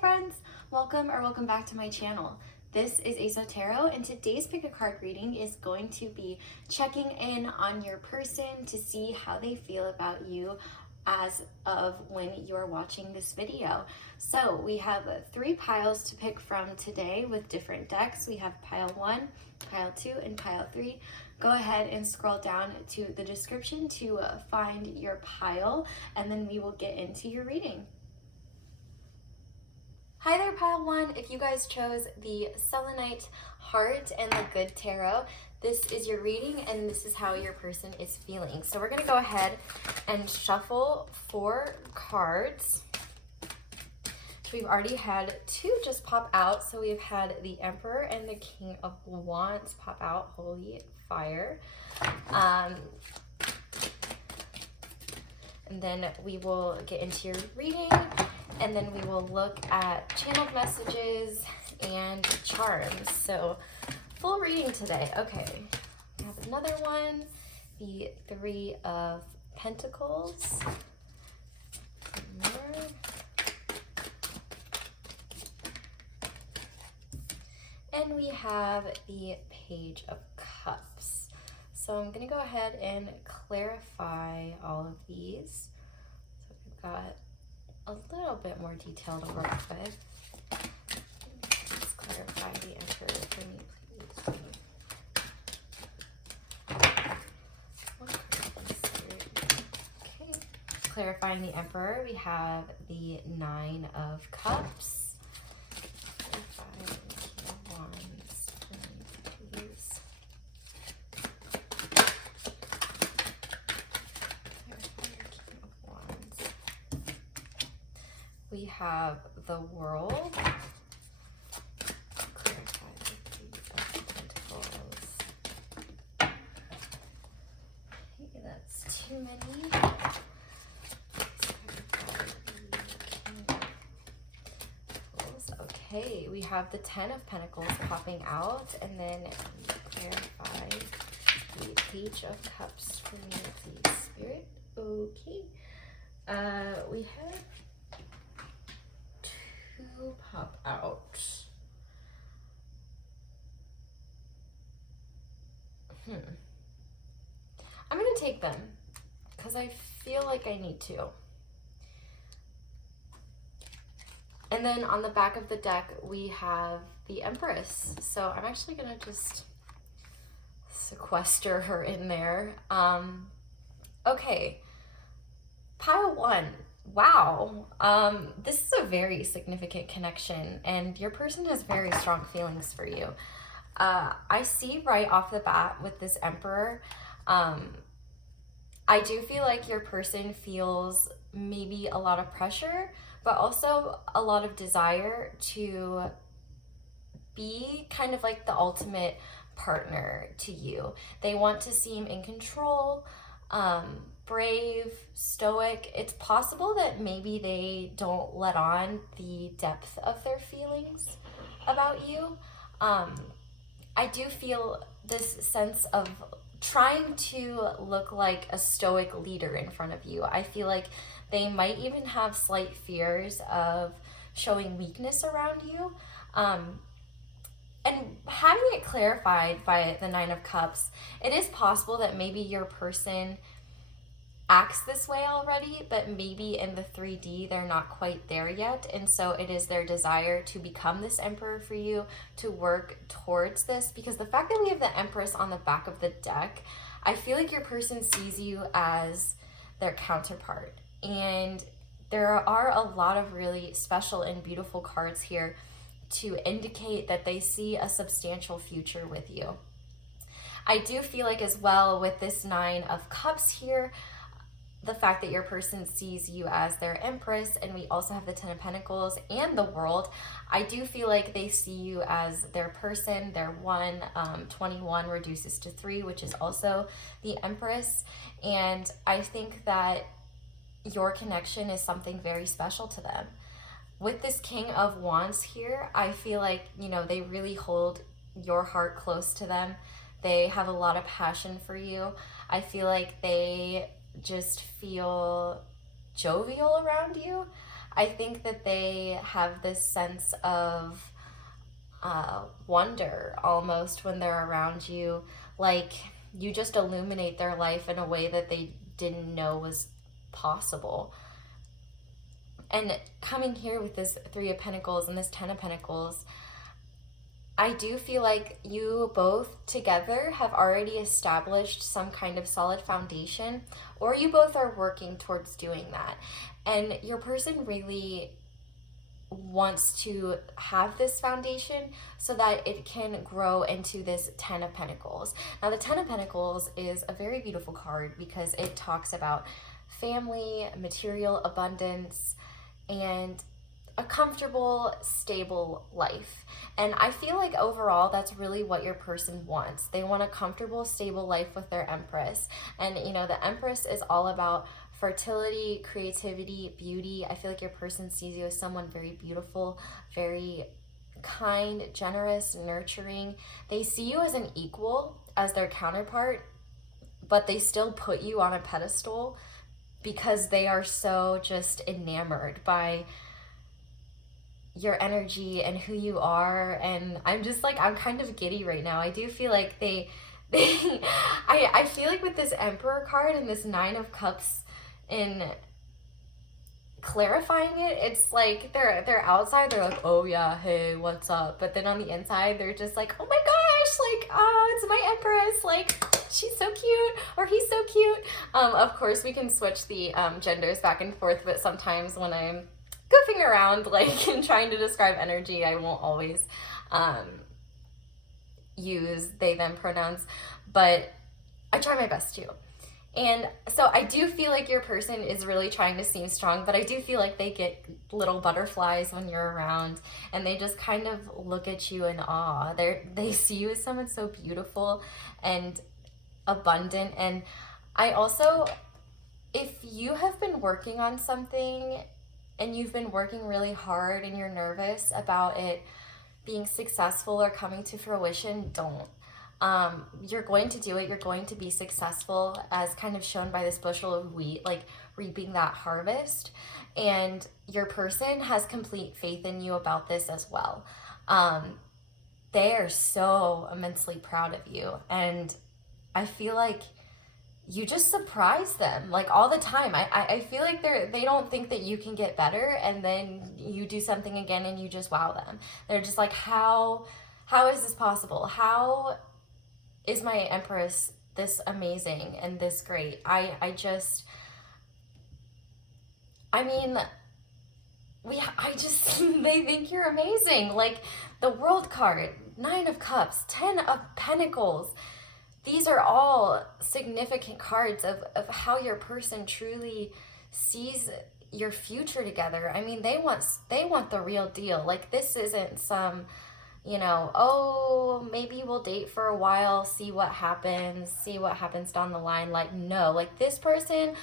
friends, welcome back to my channel. This is Aso Tarot, and today's pick a card reading is going to be checking in on your person to see how they feel about you as of when you're watching this video. So we have 3 piles to pick from today with different decks. We have pile 1, pile 2, and pile 3. Go ahead and scroll down to the description to find your pile, and then we will get into your reading. Hi there, pile 1. If you guys chose the Selenite Heart and the Good Tarot, this is your reading and this is how your person is feeling. So we're going to go ahead and shuffle 4 cards. We've already had 2 just pop out. So we've had the Emperor and the King of Wands pop out. Holy fire. And then we will get into your reading. And then we will look at channeled messages and charms. So full reading today. Okay, we have another one, the 3 of Pentacles. And we have the Page of Cups. So I'm going to go ahead and clarify all of these. So we've got a little bit more detail to work with. Let's clarify the Emperor for me, please. Okay, clarifying the Emperor, we have the 9 of Cups. Clarify the King of Wands for me, please. We have the World. Clarify the 3 of Pentacles. Okay, that's too many. Okay, we have the 10 of Pentacles popping out, and then clarify the Page of Cups for me, please, Spirit. Okay. We have 2 pop out. I'm going to take them because I feel like I need to. And then on the back of the deck, we have the Empress. So I'm actually going to just sequester her in there. Okay. Pile 1. Wow, this is a very significant connection, and your person has very strong feelings for you. I see right off the bat with this Emperor, I do feel like your person feels maybe a lot of pressure, but also a lot of desire to be kind of like the ultimate partner to you. They want to seem in control, brave, stoic. It's possible that maybe they don't let on the depth of their feelings about you. I do feel this sense of trying to look like a stoic leader in front of you. I feel like they might even have slight fears of showing weakness around you. And having it clarified by the 9 of Cups, it is possible that maybe your person acts this way already, but maybe in the 3D they're not quite there yet, and so it is their desire to become this Emperor for you, to work towards this, because the fact that we have the Empress on the back of the deck, I feel like your person sees you as their counterpart, and there are a lot of really special and beautiful cards here to indicate that they see a substantial future with you. I do feel like as well with this 9 of Cups here, the fact that your person sees you as their Empress, and we also have the 10 of Pentacles and the World, I do feel like they see you as their person, their one. 21 reduces to 3, which is also the Empress, and I think that your connection is something very special to them. With this King of Wands here, I feel like, you know, they really hold your heart close to them. They have a lot of passion for you. I feel like they just feel jovial around you. I think that they have this sense of wonder almost when they're around you. Like, you just illuminate their life in a way that they didn't know was possible. And coming here with this Three of Pentacles and this Ten of Pentacles, I do feel like you both together have already established some kind of solid foundation, or you both are working towards doing that. And your person really wants to have this foundation so that it can grow into this Ten of Pentacles. Now, the Ten of Pentacles is a very beautiful card because it talks about family, material abundance, and a comfortable, stable life. And I feel like overall that's really what your person wants. They want a comfortable, stable life with their Empress. And you know, the Empress is all about fertility, creativity, beauty. I feel like your person sees you as someone very beautiful, very kind, generous, nurturing. They see you as an equal, as their counterpart, but they still put you on a pedestal because they are so just enamored by your energy and who you are. And I'm just like, I'm kind of giddy right now. I do feel like I feel like with this Emperor card and this Nine of Cups, in clarifying it, it's like they're outside, they're like, oh yeah, hey, what's up? But then on the inside, they're just like, oh my gosh, like, it's my Empress, like, she's so cute, or he's so cute. Of course, we can switch the genders back and forth, but sometimes when I'm goofing around, like, and trying to describe energy, I won't always use they, them pronouns, but I try my best to. And so I do feel like your person is really trying to seem strong, but I do feel like they get little butterflies when you're around, and they just kind of look at you in awe. They see you as someone so beautiful and abundant. And I also, if you have been working on something and you've been working really hard and you're nervous about it being successful or coming to fruition, don't. You're going to do it. You're going to be successful, as kind of shown by this bushel of wheat, like reaping that harvest. And your person has complete faith in you about this as well. They are so immensely proud of you. And I feel like you just surprise them like all the time. I feel like they don't think that you can get better, and then you do something again and you just wow them. They're just like, how is this possible? How is my Empress this amazing and this great? I mean, they think you're amazing. Like the World card, Nine of Cups, Ten of Pentacles. These are all significant cards of how your person truly sees your future together. I mean, they want the real deal. Like, this isn't some, oh, maybe we'll date for a while, see what happens down the line. Like, no, like, this person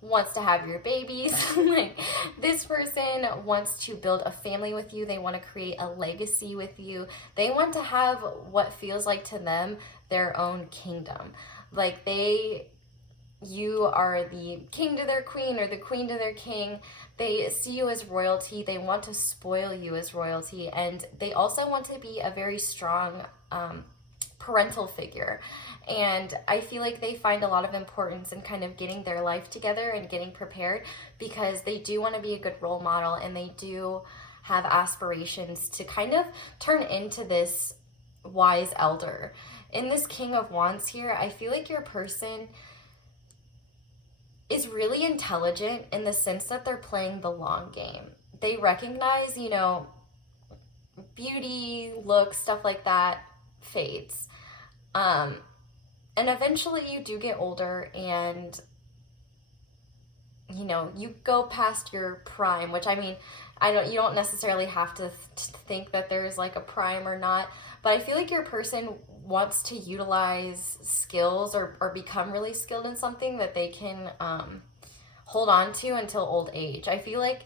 wants to have your babies. Like, this person wants to build a family with you. They want to create a legacy with you. They want to have what feels like to them their own kingdom. Like, you are the king to their queen, or the queen to their king. They see you as royalty. They want to spoil you as royalty. And they also want to be a very strong parental figure. And I feel like they find a lot of importance in kind of getting their life together and getting prepared, because they do want to be a good role model, and they do have aspirations to kind of turn into this wise elder. In this King of Wands here, I feel like your person is really intelligent in the sense that they're playing the long game. They recognize, beauty, looks, stuff like that fades. And eventually you do get older, and you go past your prime, which, I mean, you don't necessarily have to think that there's like a prime or not, but I feel like your person wants to utilize skills or become really skilled in something that they can hold on to until old age. I feel like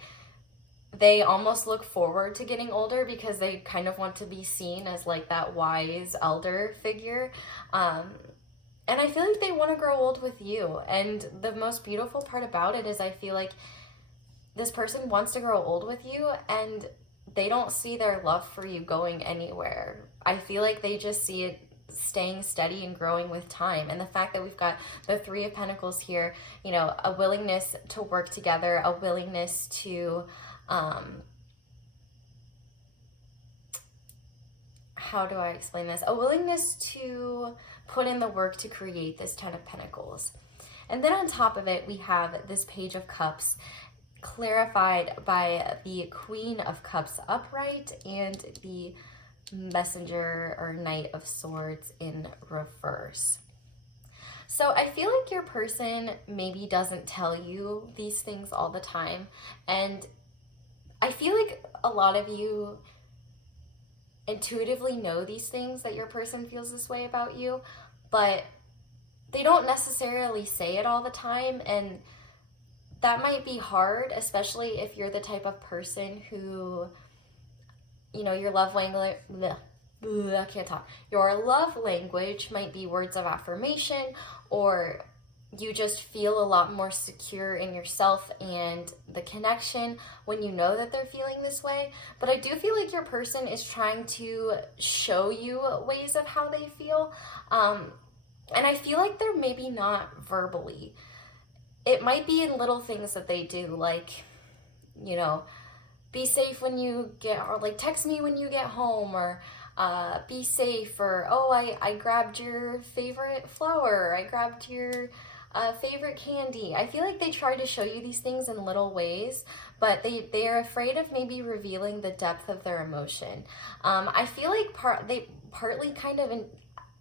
they almost look forward to getting older because they kind of want to be seen as like that wise elder figure. And I feel like they want to grow old with you. And the most beautiful part about it is I feel like this person wants to grow old with you, and they don't see their love for you going anywhere. I feel like they just see it staying steady and growing with time. And the fact that we've got the Three of Pentacles here, you know, a willingness to work together, a willingness to, how do I explain this? A willingness to put in the work to create this Ten of Pentacles. And then on top of it, we have this Page of Cups, clarified by the Queen of Cups upright and the Messenger or Knight of Swords in reverse. So I feel like your person maybe doesn't tell you these things all the time. And I feel like a lot of you intuitively know these things, that your person feels this way about you, but they don't necessarily say it all the time. And that might be hard, especially if you're the type of person who, you know, your love language, I can't talk. Your love language might be words of affirmation, or you just feel a lot more secure in yourself and the connection when you know that they're feeling this way. But I do feel like your person is trying to show you ways of how they feel. And I feel like they're maybe not verbally. It might be in little things that they do, like, you know, be safe when you get, or like text me when you get home, or be safe, or oh, I grabbed your favorite flower, I grabbed your favorite candy. I feel like they try to show you these things in little ways, but they are afraid of maybe revealing the depth of their emotion. I feel like they partly kind of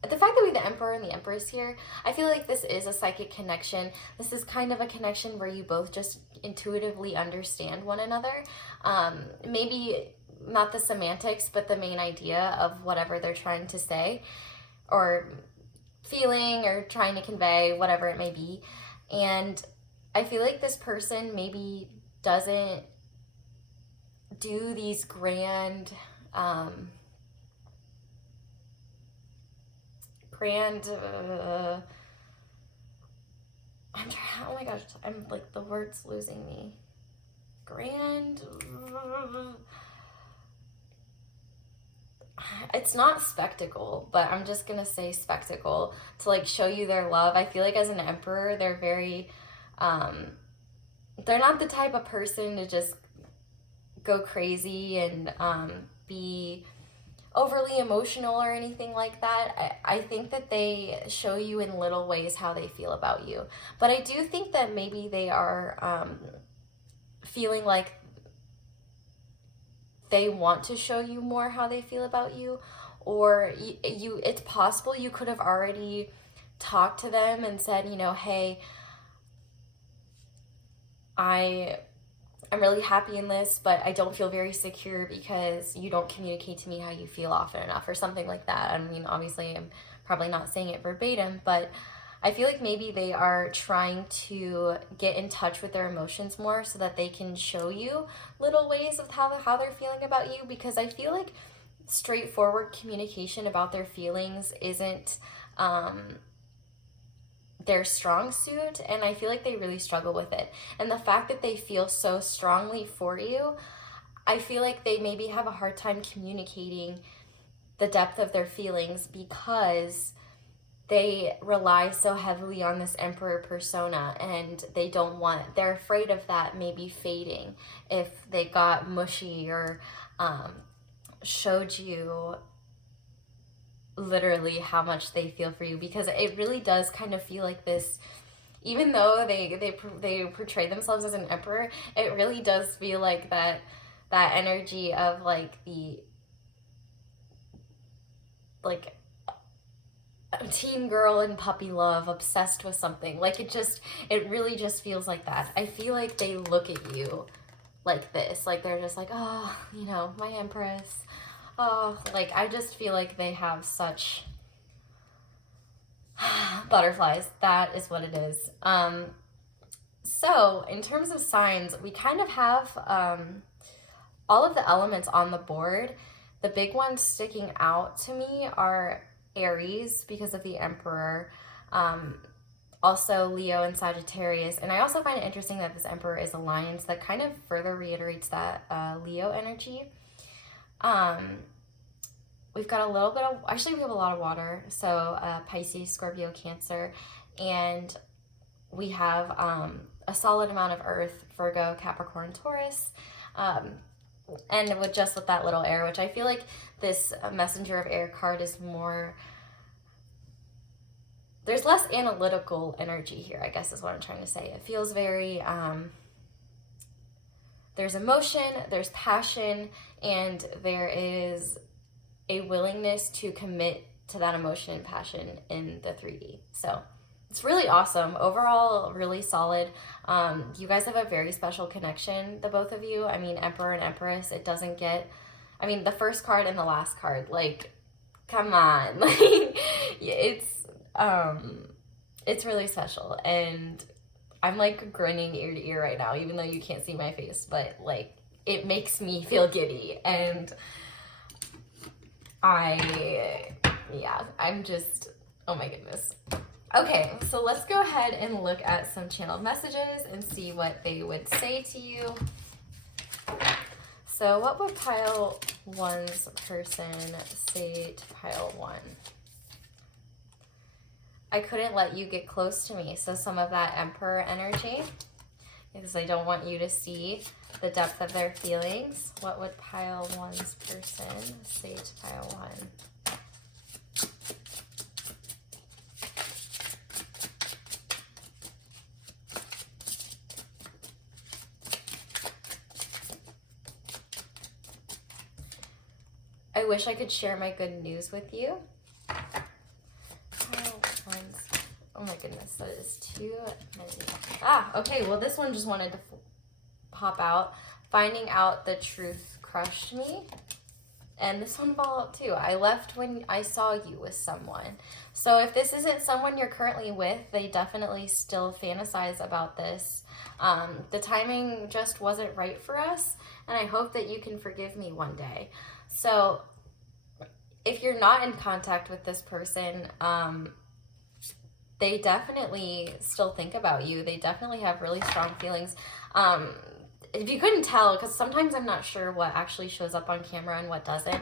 the fact that we have the Emperor and the Empress here, I feel like this is a psychic connection. This is kind of a connection where you both just intuitively understand one another. Maybe not the semantics, but the main idea of whatever they're trying to say, or feeling, or trying to convey, whatever it may be. And I feel like this person maybe doesn't do these grand, oh my gosh, I'm like, the word's losing me. It's not spectacle, but I'm just gonna say spectacle to like show you their love. I feel like as an Emperor, they're very, they're not the type of person to just go crazy and be overly emotional or anything like that. I think that they show you in little ways how they feel about you. But I do think that maybe they are feeling like they want to show you more how they feel about you, or it's possible you could have already talked to them and said, you know, hey, I'm really happy in this, but I don't feel very secure because you don't communicate to me how you feel often enough, or something like that. I mean, obviously, I'm probably not saying it verbatim, but I feel like maybe they are trying to get in touch with their emotions more so that they can show you little ways of how they're feeling about you, because I feel like straightforward communication about their feelings isn't their strong suit, and I feel like they really struggle with it. And the fact that they feel so strongly for you, I feel like they maybe have a hard time communicating the depth of their feelings because they rely so heavily on this Emperor persona, and they're afraid of that maybe fading if they got mushy or showed you literally how much they feel for you, because it really does kind of feel like this, even though they portray themselves as an Emperor, it really does feel like that energy of like a teen girl in puppy love, obsessed with something. Like it really just feels like that. I feel like they look at you like this, like they're just like, oh, you know, my Empress. Oh, like I just feel like they have such butterflies. That is what it is. So in terms of signs, we kind of have all of the elements on the board. The big ones sticking out to me are Aries, because of the Emperor. also Leo and Sagittarius. And I also find it interesting that this Emperor is a lion, so that kind of further reiterates that Leo energy. We've got a little bit of, actually we have a lot of water, so Pisces, Scorpio, Cancer, and we have a solid amount of Earth, Virgo, Capricorn, Taurus, and with that little air, which I feel like this Messenger of Air card is more, there's less analytical energy here, I guess is what I'm trying to say. It feels very, there's emotion, there's passion, and there is a willingness to commit to that emotion and passion in the 3D. So it's really awesome. Overall, really solid. You guys have a very special connection, the both of you. I mean, Emperor and Empress, it doesn't get, I mean, the first card and the last card, like, come on. Like, it's really special. And I'm like grinning ear to ear right now, even though you can't see my face, but like, it makes me feel giddy. And I'm just, oh my goodness. Okay, so let's go ahead and look at some channeled messages and see what they would say to you. So what would pile 1's person say to pile 1? I couldn't let you get close to me. So some of that Emperor energy, because I don't want you to see the depth of their feelings. What would pile 1's person say to pile 1? I wish I could share my good news with you. Oh my goodness, that is too many. Okay, well this one just wanted to pop out. Finding out the truth crushed me. And this one followed up too. I left when I saw you with someone. So if this isn't someone you're currently with, they definitely still fantasize about this. The timing just wasn't right for us, and I hope that you can forgive me one day. So if you're not in contact with this person, they definitely still think about you. They definitely have really strong feelings. If you couldn't tell, because sometimes I'm not sure what actually shows up on camera and what doesn't,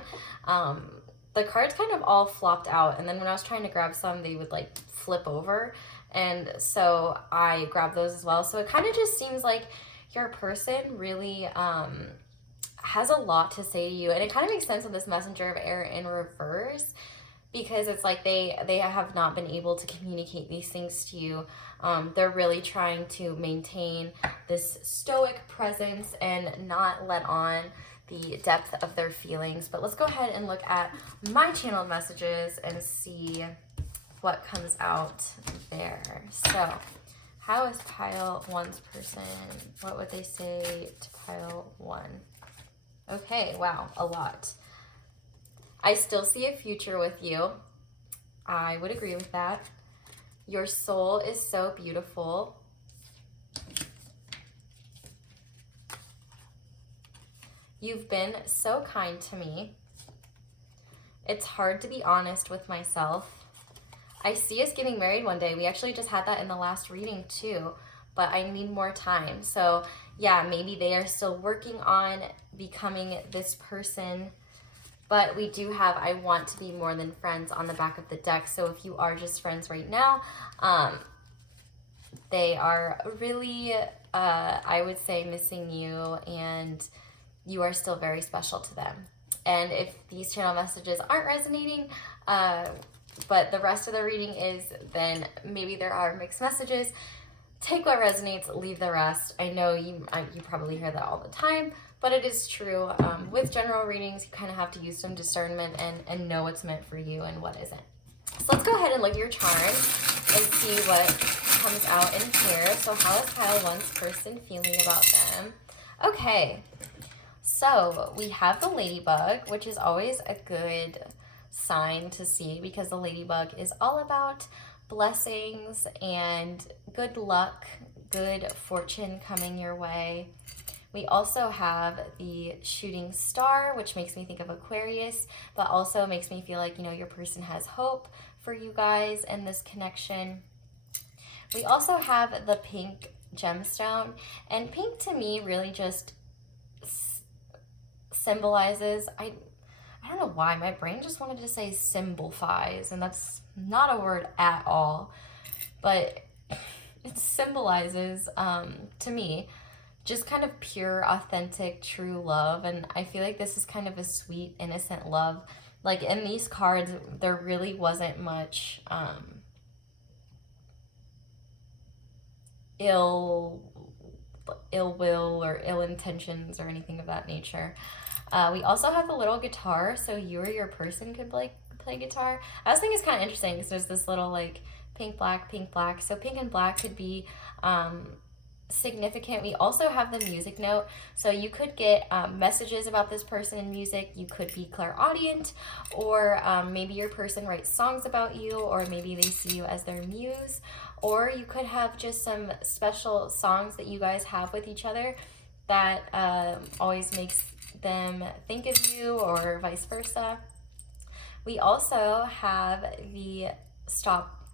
the cards kind of all flopped out, and then when I was trying to grab some, they would like flip over, and so I grabbed those as well. So it kind of just seems like your person really has a lot to say to you, and it kind of makes sense with this Messenger of Air in reverse, because it's like they have not been able to communicate these things to you. They're really trying to maintain this stoic presence and not let on the depth of their feelings. But let's go ahead and look at my channeled messages and see what comes out there. So how is pile 1's person? What would they say to pile 1? Okay, wow, a lot. I still see a future with you. I would agree with that. Your soul is so beautiful. You've been so kind to me. It's hard to be honest with myself. I see us getting married one day. We actually just had that in the last reading too, but I need more time. So yeah, maybe they are still working on becoming this person. But we do have I want to be more than friends on the back of the deck. So if you are just friends right now, they are really, I would say, missing you, and you are still very special to them. And if these channel messages aren't resonating, but the rest of the reading is, then maybe there are mixed messages. Take what resonates, leave the rest. I know you probably hear that all the time, but it is true. With general readings, you kind of have to use some discernment and know what's meant for you and what isn't. So let's go ahead and look at your chart and see what comes out in here. So how is pile 1's person feeling about them? Okay, so we have the ladybug, which is always a good sign to see, because the ladybug is all about blessings and good luck, good fortune coming your way. We also have the shooting star, which makes me think of Aquarius, but also makes me feel like, you know, your person has hope for you guys and this connection. We also have the pink gemstone, and pink to me really just symbolizes, I don't know why, my brain just wanted to say symbolize, and that's not a word at all, but it symbolizes, to me, just kind of pure, authentic, true love. And I feel like this is kind of a sweet, innocent love. Like in these cards, there really wasn't much ill will or ill intentions or anything of that nature. We also have the little guitar, so you or your person could like play guitar. I was thinking it's kind of interesting because there's this little like pink, black, pink, black. So pink and black could be significant. We also have the music note, so you could get messages about this person in music. You could be clairaudient, or maybe your person writes songs about you, or maybe they see you as their muse, or you could have just some special songs that you guys have with each other that always makes them think of you, or vice versa. We also have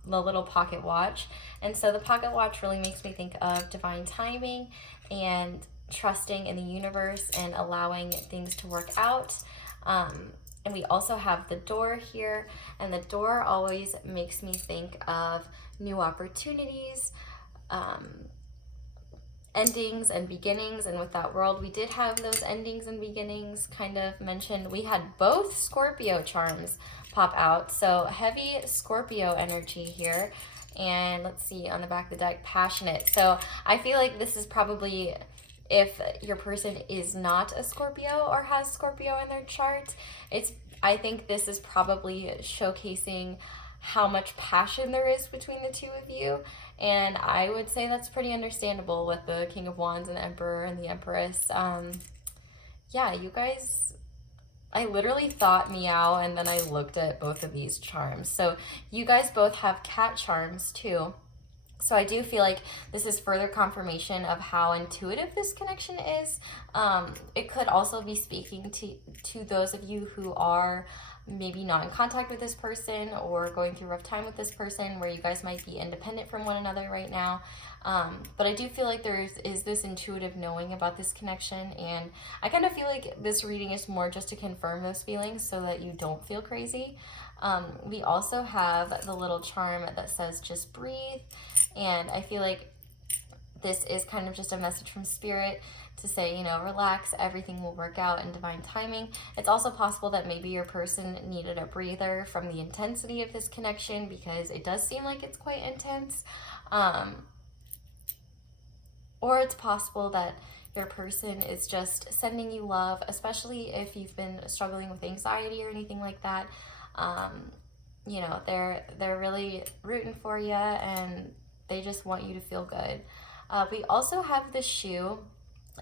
the little pocket watch. And so the pocket watch really makes me think of divine timing and trusting in the universe and allowing things to work out. And we also have the door here, and the door always makes me think of new opportunities, endings and beginnings. And with that world, we did have those endings and beginnings kind of mentioned. We had both Scorpio charms pop out, so heavy Scorpio energy here. And let's see, on the back of the deck, passionate. So I feel like this is probably, if your person is not a Scorpio or has Scorpio in their chart, I think this is probably showcasing how much passion there is between the two of you. And I would say that's pretty understandable with the King of Wands and Emperor and the Empress. Yeah, you guys, I literally thought meow, and then I looked at both of these charms. So you guys both have cat charms too. So I do feel like this is further confirmation of how intuitive this connection is. It could also be speaking to those of you who are maybe not in contact with this person or going through a rough time with this person, where you guys might be independent from one another right now. But I do feel like there is this intuitive knowing about this connection, and I kind of feel like this reading is more just to confirm those feelings so that you don't feel crazy. We also have the little charm that says just breathe, and I feel like this is kind of just a message from spirit to say, relax, everything will work out in divine timing. It's also possible that maybe your person needed a breather from the intensity of this connection, because it does seem like it's quite intense. Or it's possible that your person is just sending you love, especially if you've been struggling with anxiety or anything like that. They're really rooting for you, and they just want you to feel good. We also have the shoe,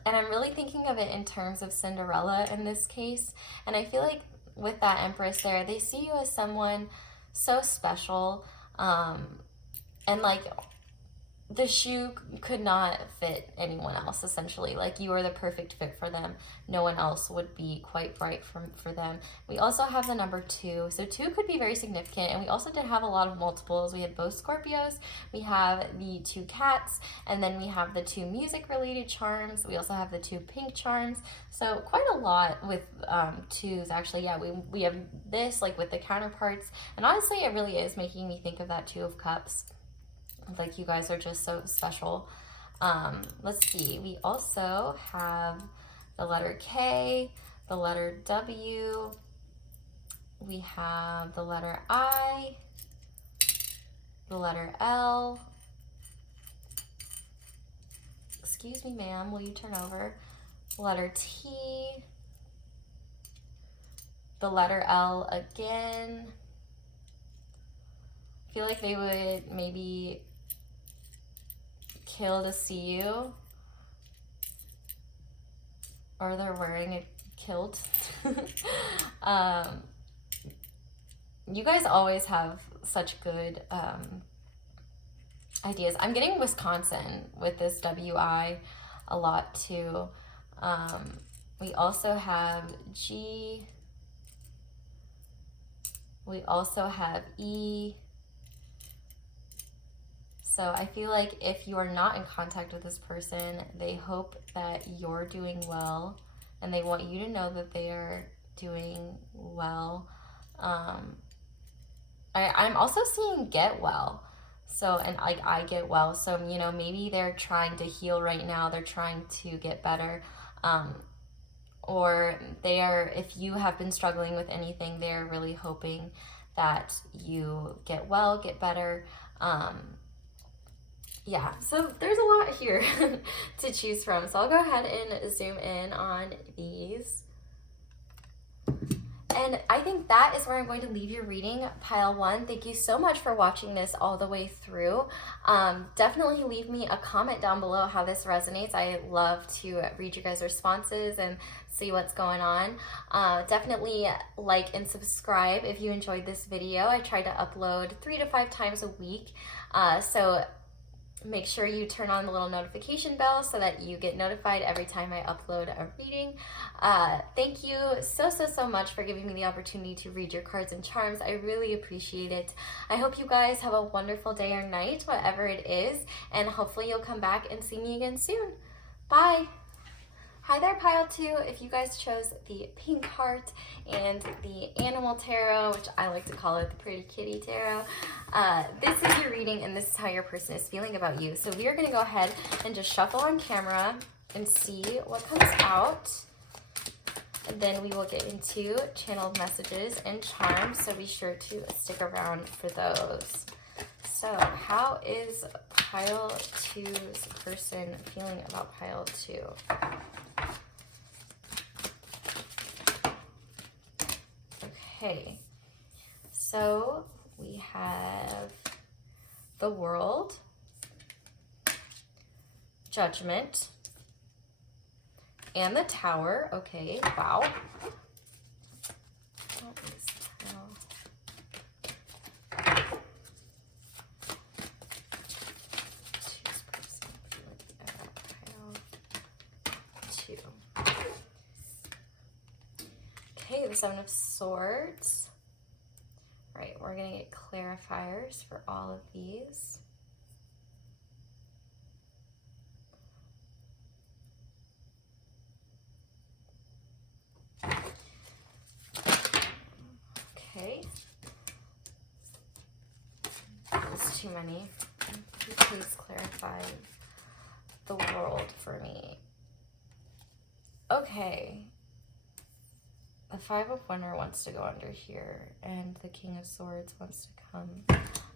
and I'm really thinking of it in terms of Cinderella in this case. And I feel like with that Empress there, they see you as someone so special, and like the shoe could not fit anyone else, essentially. Like, you are the perfect fit for them. No one else would be quite right for them. We also have the number 2. So 2 could be very significant. And we also did have a lot of multiples. We had both Scorpios. We have the 2 cats. And then we have the 2 music-related charms. We also have the 2 pink charms. So quite a lot with 2s, actually. Yeah, we have this, like, with the counterparts. And honestly, it really is making me think of that 2 of Cups. Like, you guys are just so special. Let's see. We also have the letter K, the letter W. We have the letter I, the letter L. Excuse me, ma'am, will you turn over? Letter T, the letter L again. I feel like they would maybe kill to see you, or they're wearing a kilt. You guys always have such good ideas. I'm getting Wisconsin with this WI a lot too. We also have G. We also have E, So I feel like if you are not in contact with this person, they hope that you're doing well and they want you to know that they are doing well. I'm also seeing get well. So, and like I get well. So, you know, maybe they're trying to heal right now. They're trying to get better. Or they are, if you have been struggling with anything, they're really hoping that you get well, get better. Yeah, so there's a lot here to choose from. So I'll go ahead and zoom in on these. And I think that is where I'm going to leave your reading, pile 1. Thank you so much for watching this all the way through. Definitely leave me a comment down below how this resonates. I love to read you guys' responses and see what's going on. Definitely like and subscribe if you enjoyed this video. I try to upload 3 to 5 times a week. So make sure you turn on the little notification bell so that you get notified every time I upload a reading. Thank you so much for giving me the opportunity to read your cards and charms. I really appreciate it. I hope you guys have a wonderful day or night, whatever it is, and hopefully you'll come back and see me again soon. Bye! Hi there, pile 2. If you guys chose the pink heart and the animal tarot, which I like to call it the pretty kitty tarot, this is your reading and this is how your person is feeling about you. So we are going to go ahead and just shuffle on camera and see what comes out. And then we will get into channeled messages and charms, so be sure to stick around for those. So how is pile 2's person feeling about pile 2? Okay, so we have the World, Judgment, and the Tower. Okay, wow. Okay, the Seven of Swords. All right, we're going to get clarifiers for all of these. Okay. That's too many. Please clarify the World for me. Okay. The Five of Wonder wants to go under here, and the King of Swords wants to come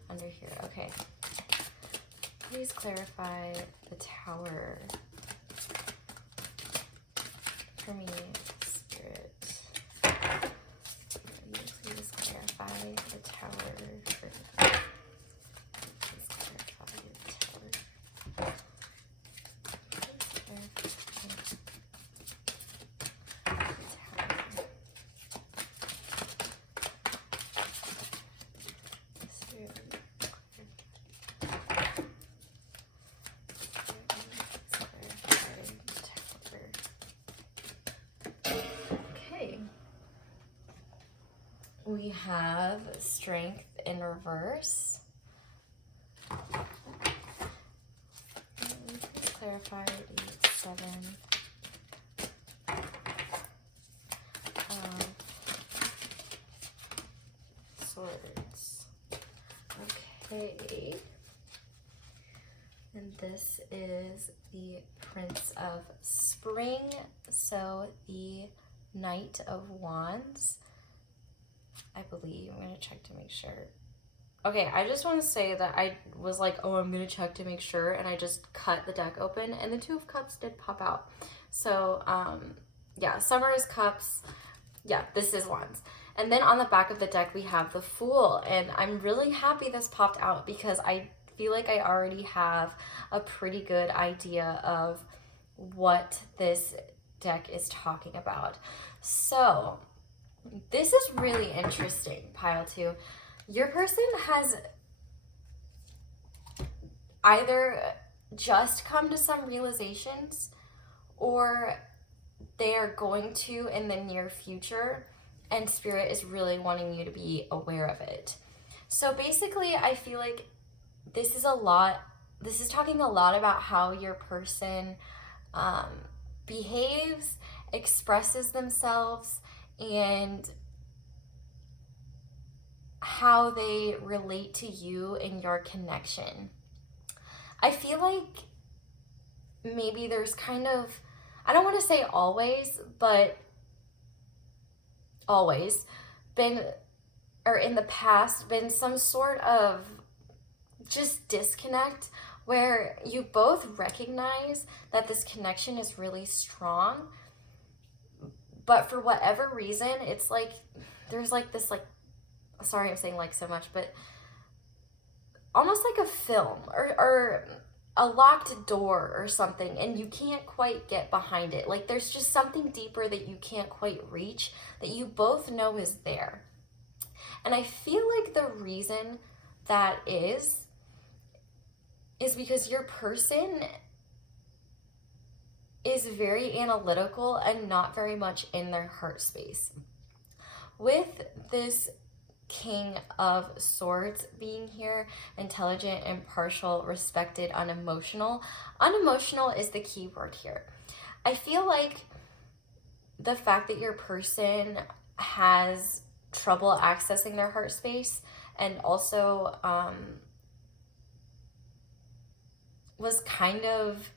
under here. Okay. Please clarify the Tower for me, Spirit. Please clarify the Tower for me. Please clarify the Tower. Please clarify. We have Strength in reverse. Please clarify the Seven of Swords. Okay. And this is the Prince of Spring. So the Knight of Wands. I believe. I'm going to check to make sure. Okay, I just want to say that I was like, oh, I'm going to check to make sure, and I just cut the deck open, and the Two of Cups did pop out. So, yeah, Summer is Cups. Yeah, this is Wands. And then on the back of the deck, we have the Fool, and I'm really happy this popped out because I feel like I already have a pretty good idea of what this deck is talking about. So this is really interesting, pile 2. Your person has either just come to some realizations or they are going to in the near future, and Spirit is really wanting you to be aware of it. So basically, I feel like this is a lot, this is talking a lot about how your person um, behaves, expresses themselves, and how they relate to you in your connection. I feel like maybe there's kind of, I don't want to say always, but always been, or in the past, been some sort of just disconnect where you both recognize that this connection is really strong, but for whatever reason, it's like there's like this, like, sorry I'm saying like so much, but almost like a film or a locked door or something, and you can't quite get behind it. Like there's just something deeper that you can't quite reach that you both know is there. And I feel like the reason that is because your person is very analytical and not very much in their heart space. With this King of Swords being here, intelligent, impartial, respected, unemotional. Unemotional is the key word here. I feel like the fact that your person has trouble accessing their heart space and also was kind of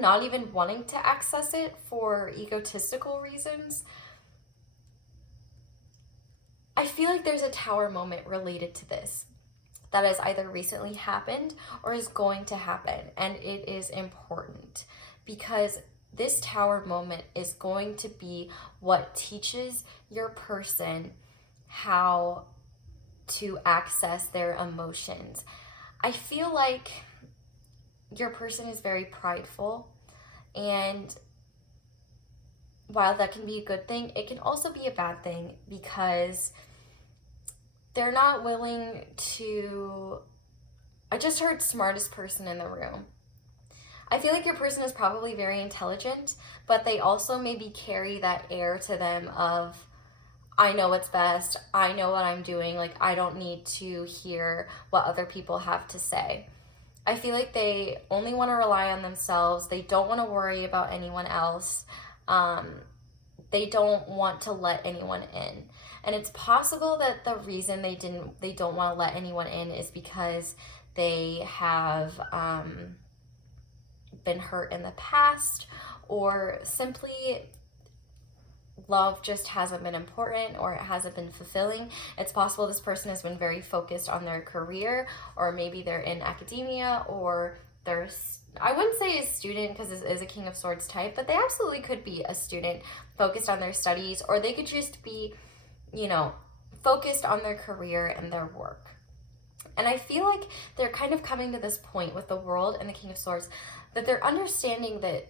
not even wanting to access it for egotistical reasons. I feel like there's a tower moment related to this that has either recently happened or is going to happen, and it is important because this tower moment is going to be what teaches your person how to access their emotions. I feel like your person is very prideful, and while that can be a good thing, it can also be a bad thing because they're not willing to, I just heard smartest person in the room. I feel like your person is probably very intelligent, but they also maybe carry that air to them of, I know what's best, I know what I'm doing, like I don't need to hear what other people have to say. I feel like they only want to rely on themselves. They don't want to worry about anyone else. They don't want to let anyone in. And it's possible that the reason they don't want to let anyone in is because they have been hurt in the past, or simply love just hasn't been important or it hasn't been fulfilling. It's possible this person has been very focused on their career, or maybe they're in academia, or they're, I wouldn't say a student because this is a King of Swords type, but they absolutely could be a student focused on their studies, or they could just be, focused on their career and their work. And I feel like they're kind of coming to this point with the World and the King of Swords that they're understanding that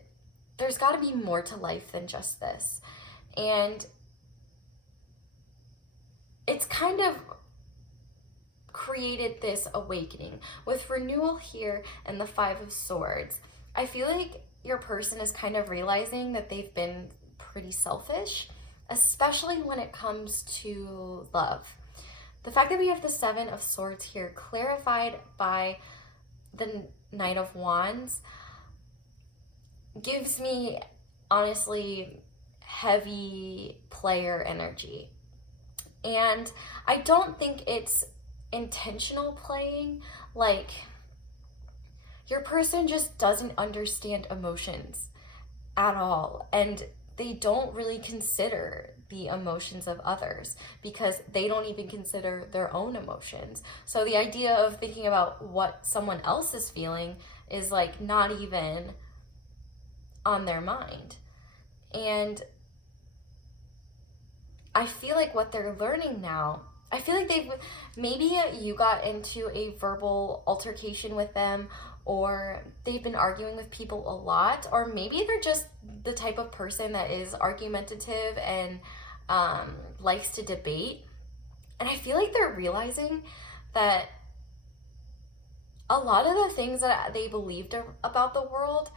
there's got to be more to life than just this. And it's kind of created this awakening. With renewal here and the Five of Swords, I feel like your person is kind of realizing that they've been pretty selfish, especially when it comes to love. The fact that we have the Seven of Swords here clarified by the Knight of Wands gives me, honestly, heavy player energy. And I don't think it's intentional playing. Like, your person just doesn't understand emotions at all, and they don't really consider the emotions of others because they don't even consider their own emotions. So the idea of thinking about what someone else is feeling is like not even on their mind. And I feel like what they're learning now, I feel like maybe you got into a verbal altercation with them, or they've been arguing with people a lot, or maybe they're just the type of person that is argumentative and likes to debate. And I feel like they're realizing that a lot of the things that they believed about the world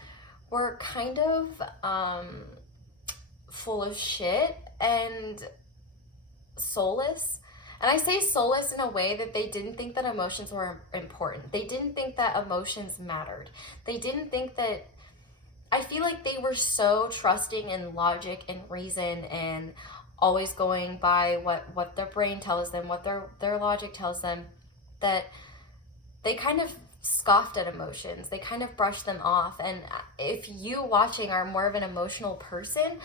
were kind of full of shit and soulless, And I say soulless in a way that they didn't think that emotions were important. They didn't think that emotions mattered. They didn't think that, I feel like they were so trusting in logic and reason and always going by what their brain tells them, what their logic tells them, that they kind of scoffed at emotions. They kind of brushed them off. And if you watching are more of an emotional person,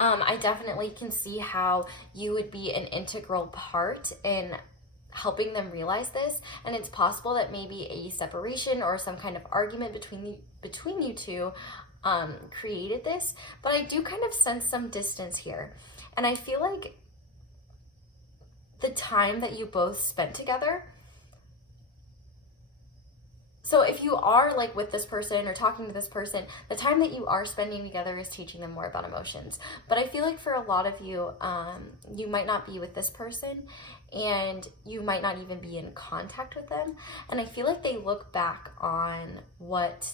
I definitely can see how you would be an integral part in helping them realize this. And it's possible that maybe a separation or some kind of argument between you two created this. But I do kind of sense some distance here. And I feel like the time that you both spent together, so if you are like with this person or talking to this person, the time that you are spending together is teaching them more about emotions. But I feel like for a lot of you, you might not be with this person and you might not even be in contact with them. And I feel like they look back on what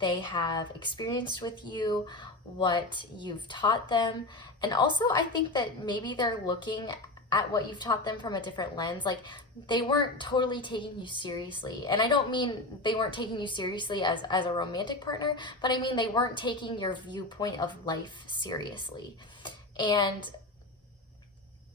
they have experienced with you, what you've taught them. And also I think that maybe they're looking at what you've taught them from a different lens. Like, they weren't totally taking you seriously. And I don't mean they weren't taking you seriously as a romantic partner, but I mean they weren't taking your viewpoint of life seriously. And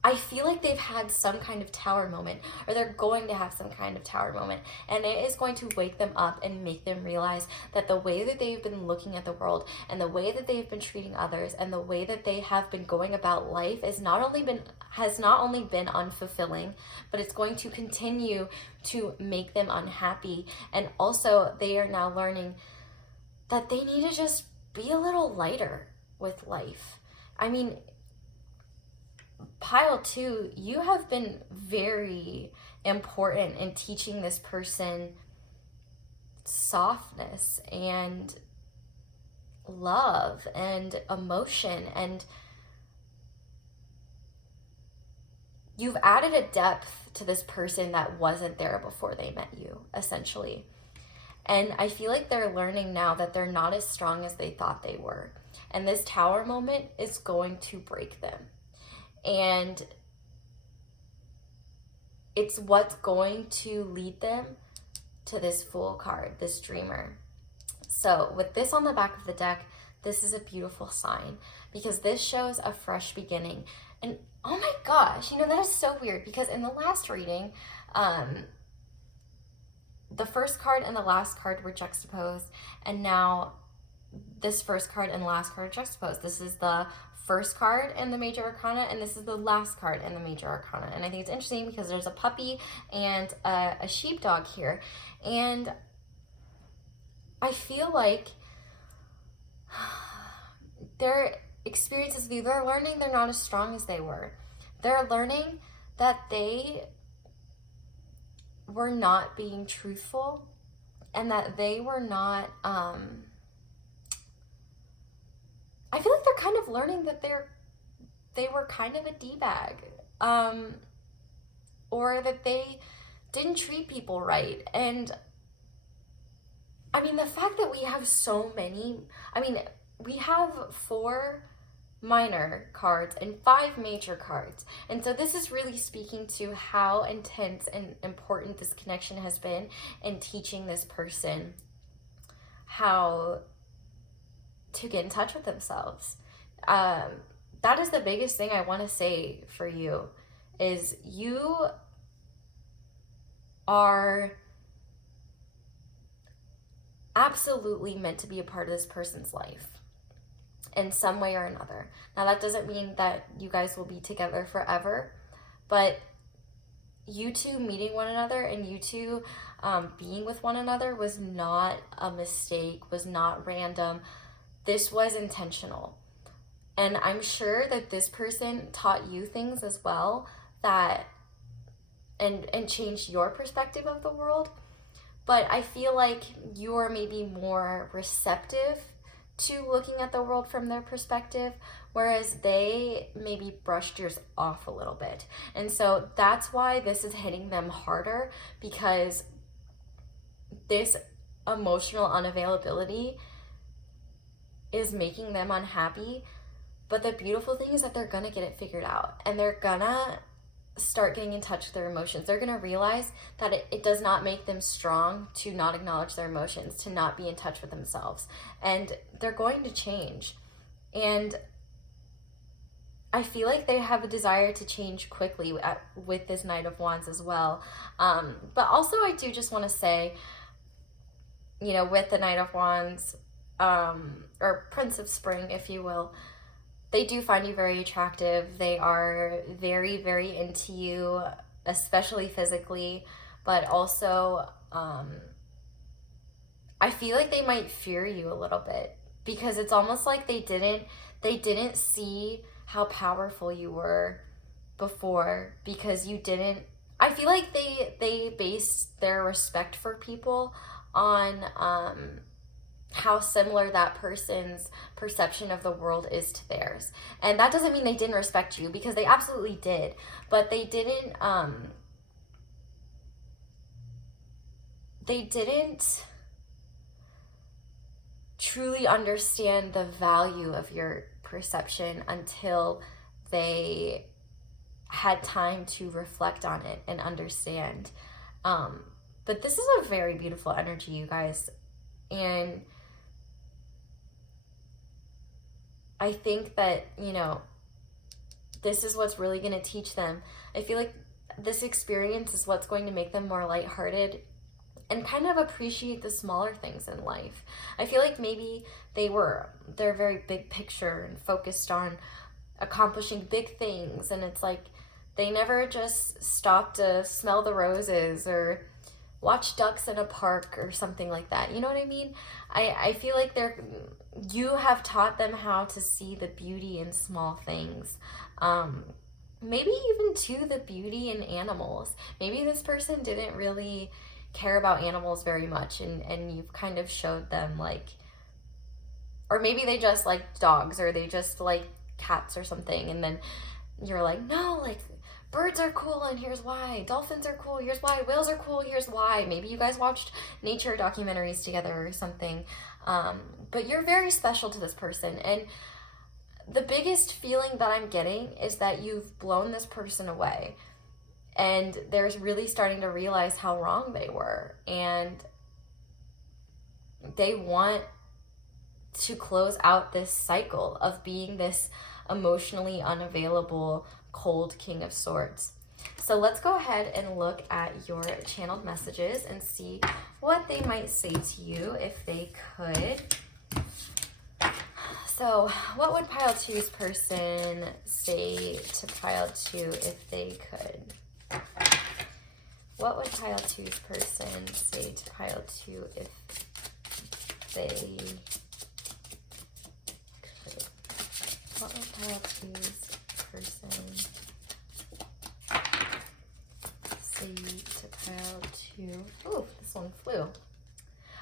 I feel like they've had some kind of tower moment, or they're going to have some kind of tower moment, and it is going to wake them up and make them realize that the way that they've been looking at the world and the way that they've been treating others and the way that they have been going about life has not only been unfulfilling, but it's going to continue to make them unhappy. And also they are now learning that they need to just be a little lighter with life. I mean, pile 2, you have been very important in teaching this person softness and love and emotion, and you've added a depth to this person that wasn't there before they met you, essentially. And I feel like they're learning now that they're not as strong as they thought they were, and this tower moment is going to break them. And it's what's going to lead them to this Fool card, this dreamer. So with this on the back of the deck, this is a beautiful sign because this shows a fresh beginning. And oh my gosh, that is so weird because in the last reading, the first card and the last card were juxtaposed, and now this first card and last card are juxtaposed. This is the first card in the Major Arcana, and this is the last card in the Major Arcana. And I think it's interesting because there's a puppy and a sheepdog here. And I feel like their experiences with you, they're learning they're not as strong as they were. They're learning that they were not being truthful and that they were not... I feel like they're kind of learning that they were kind of a D-bag, or that they didn't treat people right. And I mean, the fact that we have so many, we have 4 minor cards and 5 major cards. And so this is really speaking to how intense and important this connection has been in teaching this person how to get in touch with themselves. That is the biggest thing I want to say for you, is you are absolutely meant to be a part of this person's life in some way or another. Now that doesn't mean that you guys will be together forever, but you two meeting one another and you two being with one another was not a mistake, was not random. This was intentional. And I'm sure that this person taught you things as well that and changed your perspective of the world. But I feel like you're maybe more receptive to looking at the world from their perspective, whereas they maybe brushed yours off a little bit. And so that's why this is hitting them harder, because this emotional unavailability is making them unhappy. But the beautiful thing is that they're gonna get it figured out, and they're gonna start getting in touch with their emotions. They're going to realize that it does not make them strong to not acknowledge their emotions, to not be in touch with themselves. And they're going to change. And I feel like they have a desire to change quickly with this Knight of Wands as well. But also I do just want to say, you know, with the Knight of Wands, or Prince of Spring, if you will, they do find you very attractive. They are very, very into you, especially physically, but also I feel like they might fear you a little bit, because it's almost like they didn't see how powerful you were before, because you didn't. I feel like they based their respect for people on how similar that person's perception of the world is to theirs. And that doesn't mean they didn't respect you, because they absolutely did, but they didn't truly understand the value of your perception until they had time to reflect on it and understand. But this is a very beautiful energy, you guys. And I think that, you know, this is what's really going to teach them. I feel like this experience is what's going to make them more lighthearted and kind of appreciate the smaller things in life. I feel like maybe they're very big picture and focused on accomplishing big things, and it's like they never just stop to smell the roses or watch ducks in a park or something like that. You know what I mean? I feel like you have taught them how to see the beauty in small things. Maybe even too the beauty in animals. Maybe this person didn't really care about animals very much, and you've kind of showed them, like, or maybe they just like dogs, or they just like cats or something, and then you're like, no, like, birds are cool and here's why, dolphins are cool, here's why, whales are cool, here's why. Maybe you guys watched nature documentaries together or something, but you're very special to this person. And the biggest feeling that I'm getting is that you've blown this person away, and they're really starting to realize how wrong they were, and they want to close out this cycle of being this emotionally unavailable, cold King of Swords. So let's go ahead and look at your channeled messages and see what they might say to you if they could. So what would pile two's person say to pile two if they could? What would pile two's person say to pile two if they could? What would pile two's person say to pile two? Oh, this one flew.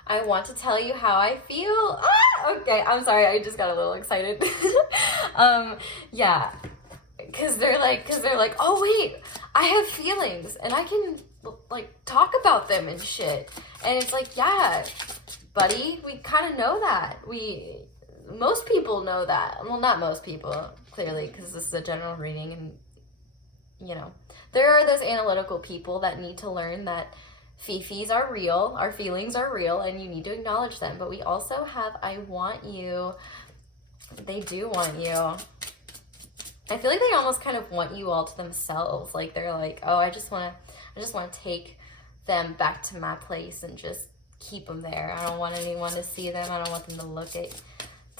I want to tell you how I feel. Okay, I'm sorry, I just got a little excited. Yeah, because they're like, oh wait, I have feelings and I can like talk about them and shit. And it's like, yeah, buddy, we kind of know that. Most people know that. Well, not most people, clearly, because this is a general reading, and you know, there are those analytical people that need to learn that fifis are real, our feelings are real, and you need to acknowledge them. But we also have I want you. They do want you. I feel like they almost kind of want you all to themselves. Like they're like, oh, I just want to take them back to my place and just keep them there. I don't want anyone to see them. I don't want them to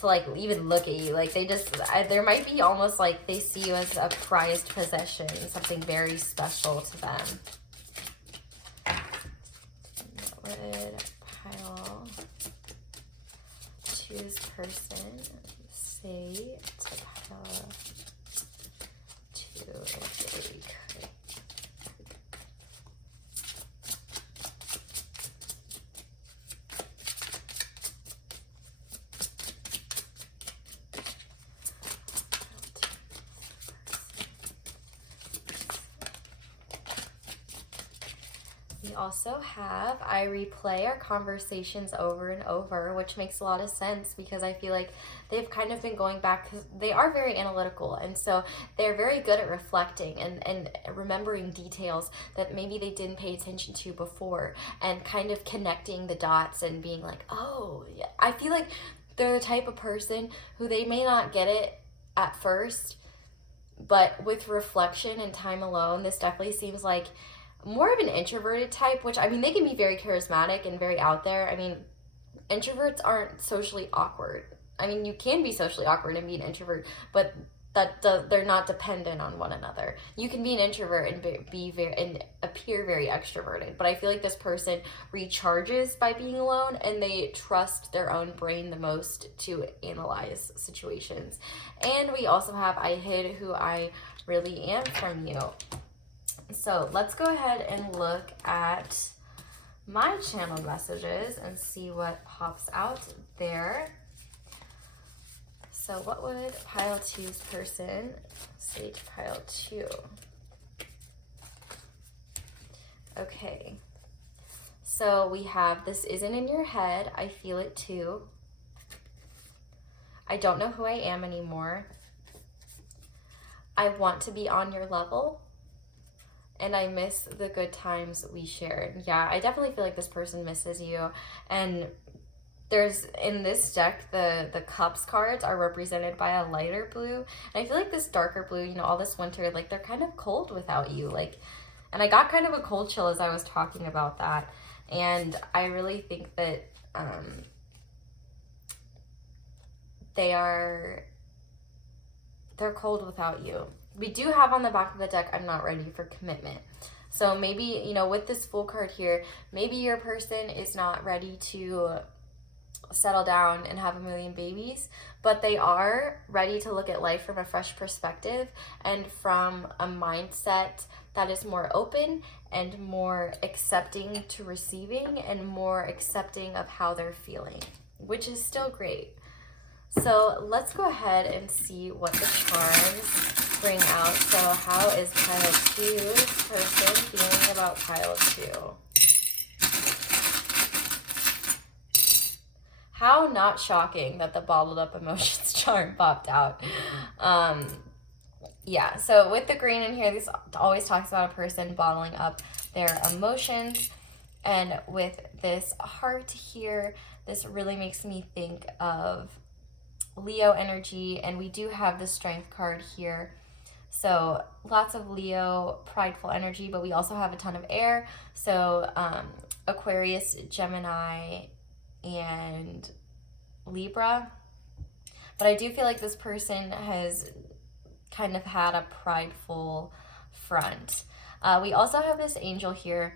like even look at you. Like they just, there might be almost like they see you as a prized possession, something very special to them. What would pile two's person say to pile two if they could? We also have, I replay our conversations over and over, which makes a lot of sense because I feel like they've kind of been going back because they are very analytical. And so they're very good at reflecting and remembering details that maybe they didn't pay attention to before and kind of connecting the dots and being like, oh, yeah. I feel like they're the type of person who they may not get it at first, but with reflection and time alone, this definitely seems like more of an introverted type, which, I mean, they can be very charismatic and very out there. I mean, introverts aren't socially awkward. I mean, you can be socially awkward and be an introvert, but they're not dependent on one another. You can be an introvert and be very and appear very extroverted, but I feel like this person recharges by being alone, and they trust their own brain the most to analyze situations. And we also have, I hid who I really am from you. So let's go ahead and look at my channel messages and see what pops out there. So what would pile 2's person say to pile 2? Okay. So we have, this isn't in your head. I feel it too. I don't know who I am anymore. I want to be on your level. And I miss the good times we shared. Yeah, I definitely feel like this person misses you. And there's, in this deck, the cups cards are represented by a lighter blue. And I feel like this darker blue, you know, all this winter, like they're kind of cold without you. Like, and I got kind of a cold chill as I was talking about that. And I really think that they're cold without you. We do have on the back of the deck, I'm not ready for commitment. So maybe, you know, with this Fool card here, maybe your person is not ready to settle down and have a million babies, but they are ready to look at life from a fresh perspective and from a mindset that is more open and more accepting to receiving and more accepting of how they're feeling, which is still great. So let's go ahead and see what the cards bring out. So how is pile 2's person feeling about pile 2? How not shocking that the bottled up emotions chart popped out. Yeah, so with the green in here, this always talks about a person bottling up their emotions. And with this heart here, this really makes me think of Leo energy, and we do have the strength card here. So lots of Leo, prideful energy, but we also have a ton of air. So Aquarius, Gemini, and Libra. But I do feel like this person has kind of had a prideful front. We also have this angel here,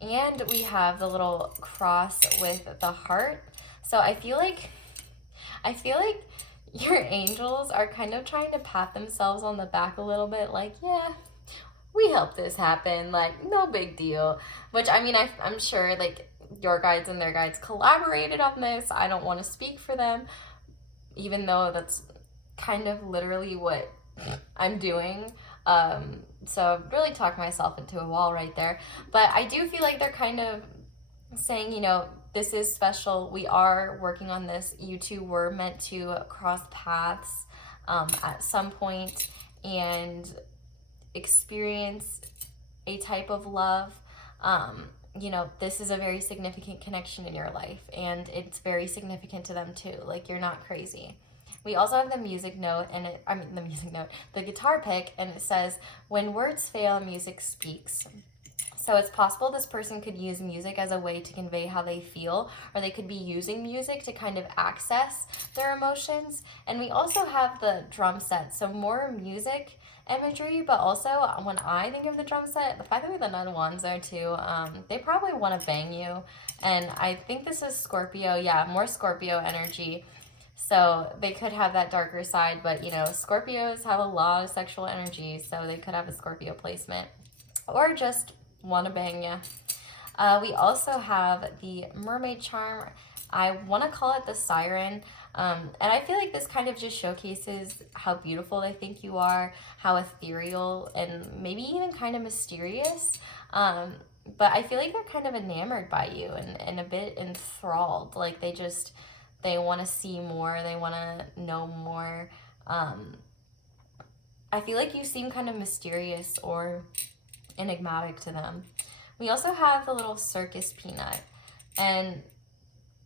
and we have the little cross with the heart. So I feel like your angels are kind of trying to pat themselves on the back a little bit, like, yeah, we helped this happen, like, no big deal. Which, I mean, I'm sure, like, your guides and their guides collaborated on this. I don't want to speak for them, even though that's kind of literally what I'm doing. So I've really talked myself into a wall right there. But I do feel like they're kind of saying, you know, this is special. We are working on this. You two were meant to cross paths at some point and experience a type of love. You know, this is a very significant connection in your life, and it's very significant to them too. Like, you're not crazy. We also have the music note, and the guitar pick, and it says, when words fail, music speaks. So it's possible this person could use music as a way to convey how they feel, or they could be using music to kind of access their emotions. And we also have the drum set, so more music imagery, but also when I think of the drum set, the fact that we have the 9 wands there too, they probably want to bang you. And I think this is Scorpio, yeah, more Scorpio energy. So they could have that darker side, but you know, Scorpios have a lot of sexual energy, so they could have a Scorpio placement, or just want to bang ya. We also have the mermaid charm. I want to call it the siren. And I feel like this kind of just showcases how beautiful they think you are, how ethereal and maybe even kind of mysterious. But I feel like they're kind of enamored by you and a bit enthralled. Like they want to see more, they want to know more. I feel like you seem kind of mysterious or enigmatic to them. We also have the little circus peanut, and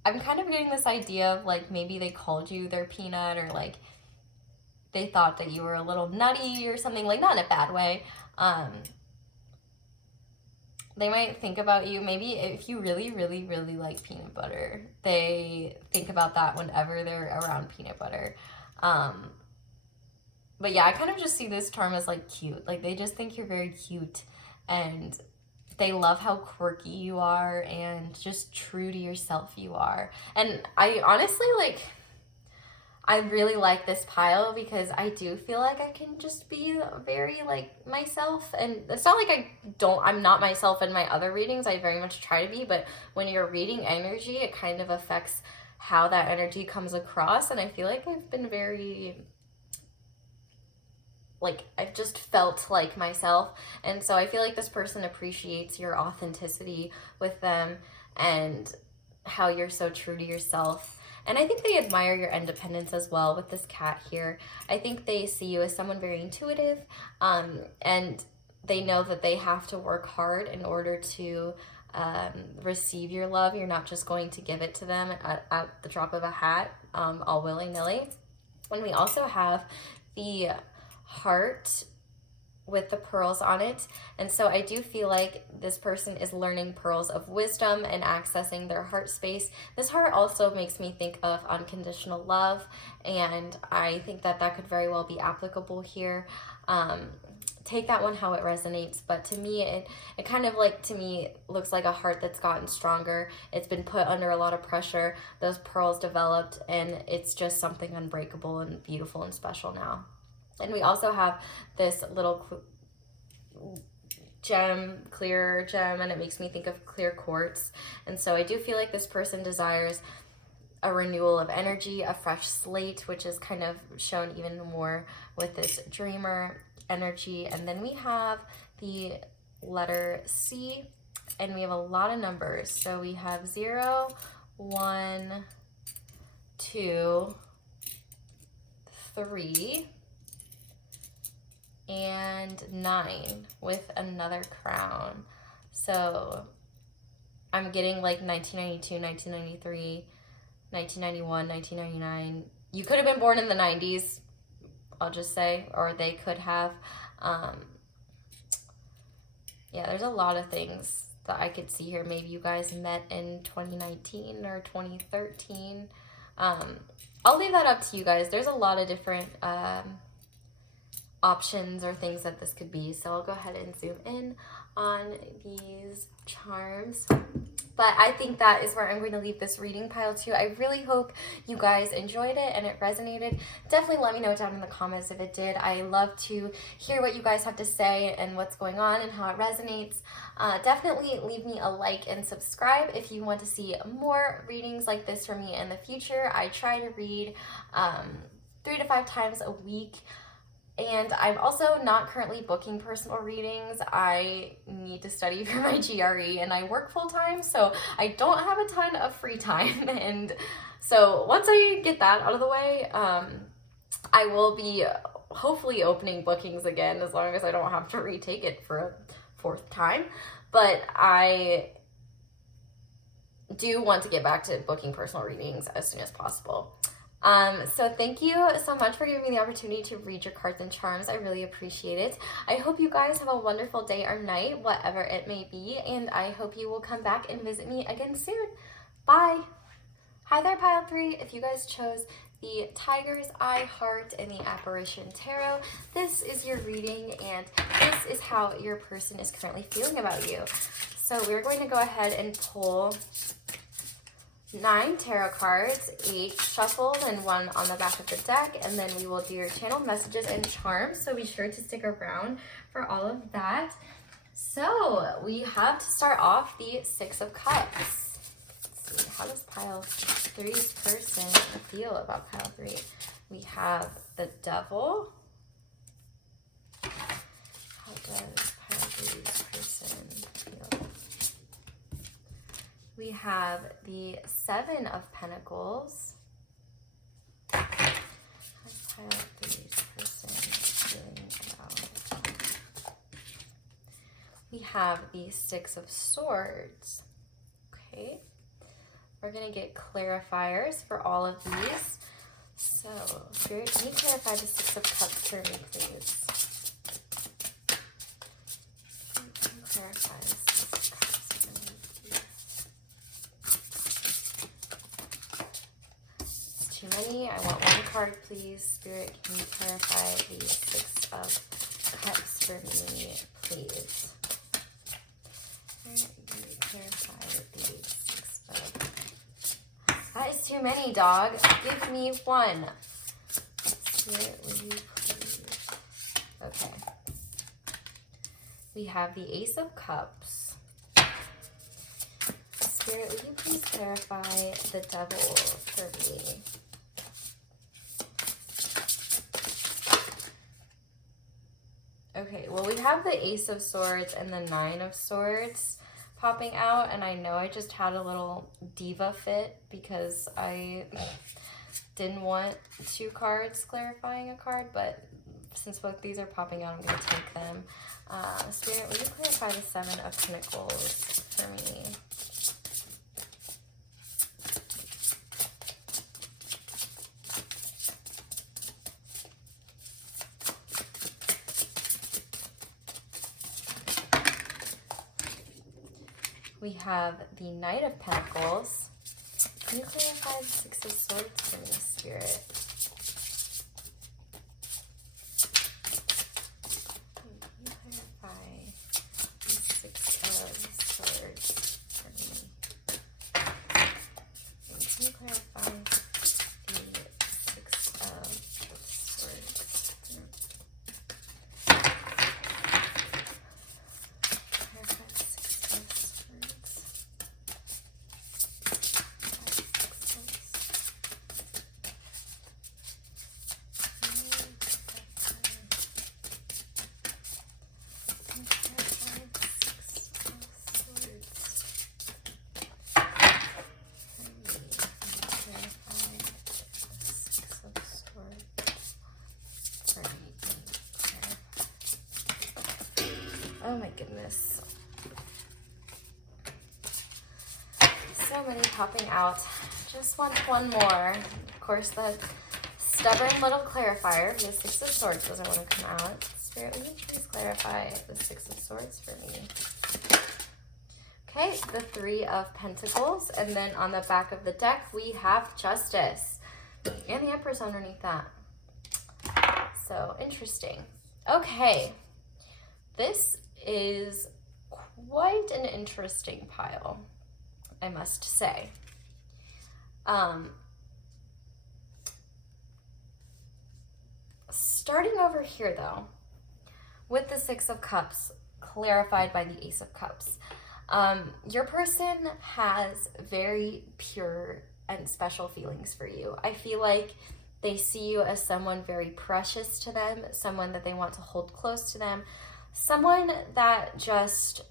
I'm kind of getting this idea of like maybe they called you their peanut, or like they thought that you were a little nutty or something, like not in a bad way. They might think about you, maybe if you really, really, really like peanut butter, they think about that whenever they're around peanut butter. But yeah, I kind of just see this charm as like cute. Like they just think you're very cute, and they love how quirky you are and just true to yourself you are. And I honestly I really like this pile because I do feel like I can just be very like myself. And it's not like I'm not myself in my other readings. I very much try to be, but when you're reading energy, it kind of affects how that energy comes across. And I feel like I've been very, like, I've just felt like myself. And so I feel like this person appreciates your authenticity with them and how you're so true to yourself. And I think they admire your independence as well with this cat here. I think they see you as someone very intuitive, and they know that they have to work hard in order to receive your love. You're not just going to give it to them at the drop of a hat, all willy-nilly. And we also have the heart with the pearls on it. And so I do feel like this person is learning pearls of wisdom and accessing their heart space. This heart also makes me think of unconditional love, and I think that that could very well be applicable here. Take that one how it resonates, but to me it kind of like, to me, looks like a heart that's gotten stronger. It's been put under a lot of pressure, those pearls developed, and it's just something unbreakable and beautiful and special now. And we also have this little gem, clear gem, and it makes me think of clear quartz. And so I do feel like this person desires a renewal of energy, a fresh slate, which is kind of shown even more with this dreamer energy. And then we have the letter C, and we have a lot of numbers. So we have 0, 1, 2, 3, and 9 with another crown. So I'm getting like 1992, 1993, 1991, 1999. You could have been born in the 90s, I'll just say, or they could have. Yeah, there's a lot of things that I could see here. Maybe you guys met in 2019 or 2013. I'll leave that up to you guys. There's a lot of different options or things that this could be. So I'll go ahead and zoom in on these charms. But I think that is where I'm going to leave this reading pile too. I really hope you guys enjoyed it and it resonated. Definitely let me know down in the comments if it did. I love to hear what you guys have to say and what's going on and how it resonates. Definitely leave me a like and subscribe if you want to see more readings like this from me in the future. I try to read 3 to 5 times a week. And I'm also not currently booking personal readings. I need to study for my GRE and I work full time, so I don't have a ton of free time. And so once I get that out of the way, I will be hopefully opening bookings again, as long as I don't have to retake it for a 4th time. But I do want to get back to booking personal readings as soon as possible. So thank you so much for giving me the opportunity to read your cards and charms. I really appreciate it. I hope you guys have a wonderful day or night, whatever it may be, and I hope you will come back and visit me again soon. Bye! Hi there, Pile 3. If you guys chose the Tiger's Eye Heart and the Apparition Tarot, this is your reading, and this is how your person is currently feeling about you. So we're going to go ahead and pull 9 tarot cards, 8 shuffled and 1 on the back of the deck, and then we will do your channeled messages and charms, so be sure to stick around for all of that. So we have to start off the 6 of Cups. Let's see, how does Pile 3's person feel about Pile 3? We have the Devil. How does Pile 3's person feel? have the Seven of Pentacles. Let's highlight this person feeling about. We have the Six of Swords. Okay. We're going to get clarifiers for all of these. So, Spirit, can you clarify the Six of Cups for me, please? Can you clarify the Six of Cups for me, please? It's too many. I want one card, please. Spirit, can you clarify the Six of Cups for me, please? Spirit, can you clarify the Six of... That is too many, dog. Give me one. Spirit, will you please? Okay. We have the Ace of Cups. Spirit, will you please clarify the Devil for me? Okay, well, we have the Ace of Swords and the Nine of Swords popping out, and I know I just had a little diva fit because I didn't want two cards clarifying a card, but since both these are popping out, I'm going to take them. Spirit, will you clarify the Seven of Pentacles for me? We have the Knight of Pentacles. Can you clarify the Six of Swords for me, Spirit? Can you clarify the Six of Swords for me? And can you clarify the Six of Swords? Clarify the Six of Swords. Oh my goodness. So many popping out. Just want one more. Of course, the stubborn little clarifier, the Six of Swords doesn't want to come out. Spirit, will you please clarify the Six of Swords for me? Okay, the Three of Pentacles. And then on the back of the deck, we have Justice. And the Empress underneath that. So, interesting. Okay. This is quite an interesting pile, I must say. Starting over here, though, with the Six of Cups, clarified by the Ace of Cups. Your person has very pure and special feelings for you. I feel like they see you as someone very precious to them, someone that they want to hold close to them, someone that just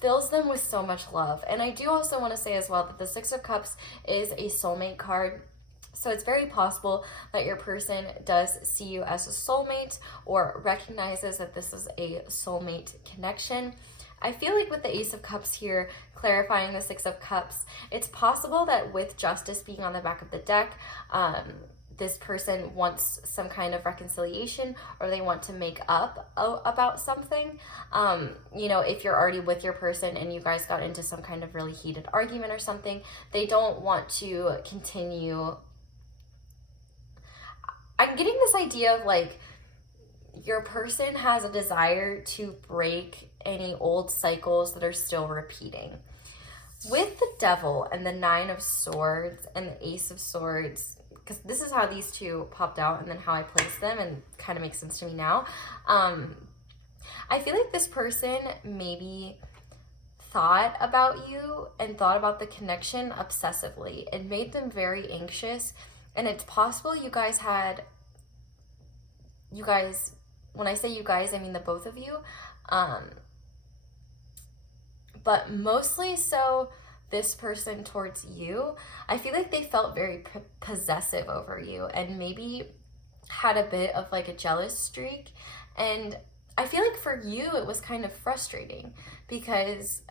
fills them with so much love. And I do also want to say as well that the Six of Cups is a soulmate card. So it's very possible that your person does see you as a soulmate or recognizes that this is a soulmate connection. I feel like with the Ace of Cups here, clarifying the Six of Cups, it's possible that with Justice being on the back of the deck, this person wants some kind of reconciliation or they want to make up about something. You know, if you're already with your person and you guys got into some kind of really heated argument or something, they don't want to continue. I'm getting this idea of like your person has a desire to break any old cycles that are still repeating. With the Devil and the Nine of Swords and the Ace of Swords, because this is how these two popped out and then how I placed them and kind of makes sense to me now. I feel like this person maybe thought about you and thought about the connection obsessively. It made them very anxious, and it's possible you guys, when I say you guys, I mean the both of you, but mostly so this person towards you, I feel like they felt very possessive over you and maybe had a bit of like a jealous streak. And I feel like for you, it was kind of frustrating because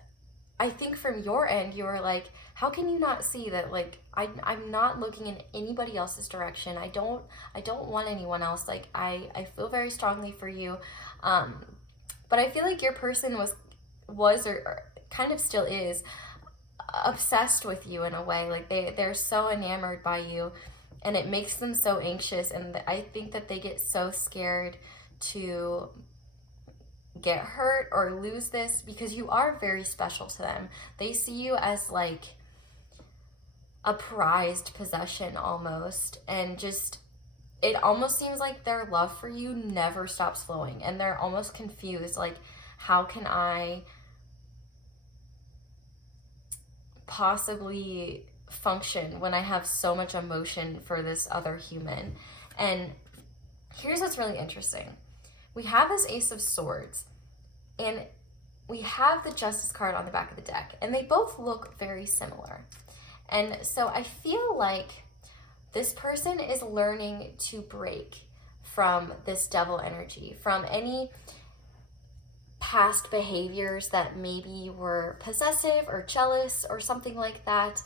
I think from your end, you were like, how can you not see that, like, I'm not looking in anybody else's direction. I don't want anyone else. Like, I feel very strongly for you. But I feel like your person was or kind of still is obsessed with you in a way. Like they're so enamored by you, and it makes them so anxious. And I think that they get so scared to get hurt or lose this because you are very special to them. They see you as like a prized possession almost, and just it almost seems like their love for you never stops flowing, and they're almost confused, like, how can I possibly function when I have so much emotion for this other human? And here's what's really interesting. We have this Ace of Swords, and we have the Justice card on the back of the deck, and they both look very similar. And so I feel like this person is learning to break from this devil energy, from any past behaviors that maybe were possessive or jealous or something like that.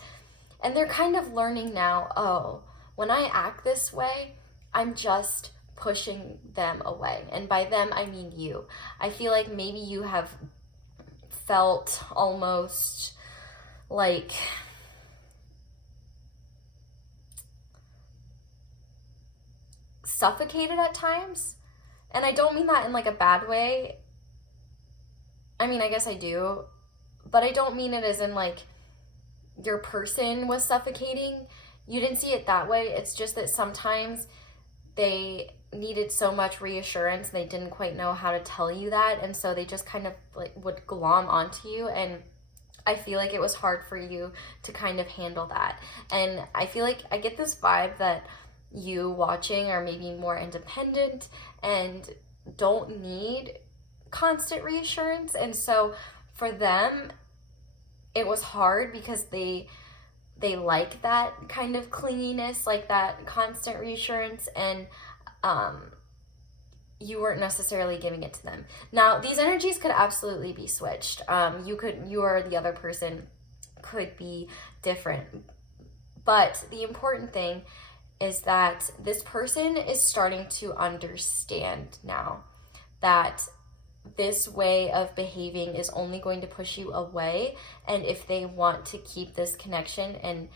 And they're kind of learning now, oh, when I act this way, I'm just pushing them away. And by them, I mean you. I feel like maybe you have felt almost like suffocated at times. And I don't mean that in like a bad way. I mean, I guess I do, but I don't mean it as in like your person was suffocating. You didn't see it that way. It's just that sometimes they needed so much reassurance and they didn't quite know how to tell you that, and so they just kind of like would glom onto you. And I feel like it was hard for you to kind of handle that. And I feel like I get this vibe that you watching are maybe more independent and don't need constant reassurance. And so for them, it was hard because they like that kind of clinginess, like that constant reassurance, and you weren't necessarily giving it to them. Now, these energies could absolutely be switched. You or the other person could be different. But the important thing is that this person is starting to understand now that this way of behaving is only going to push you away. And if they want to keep this connection and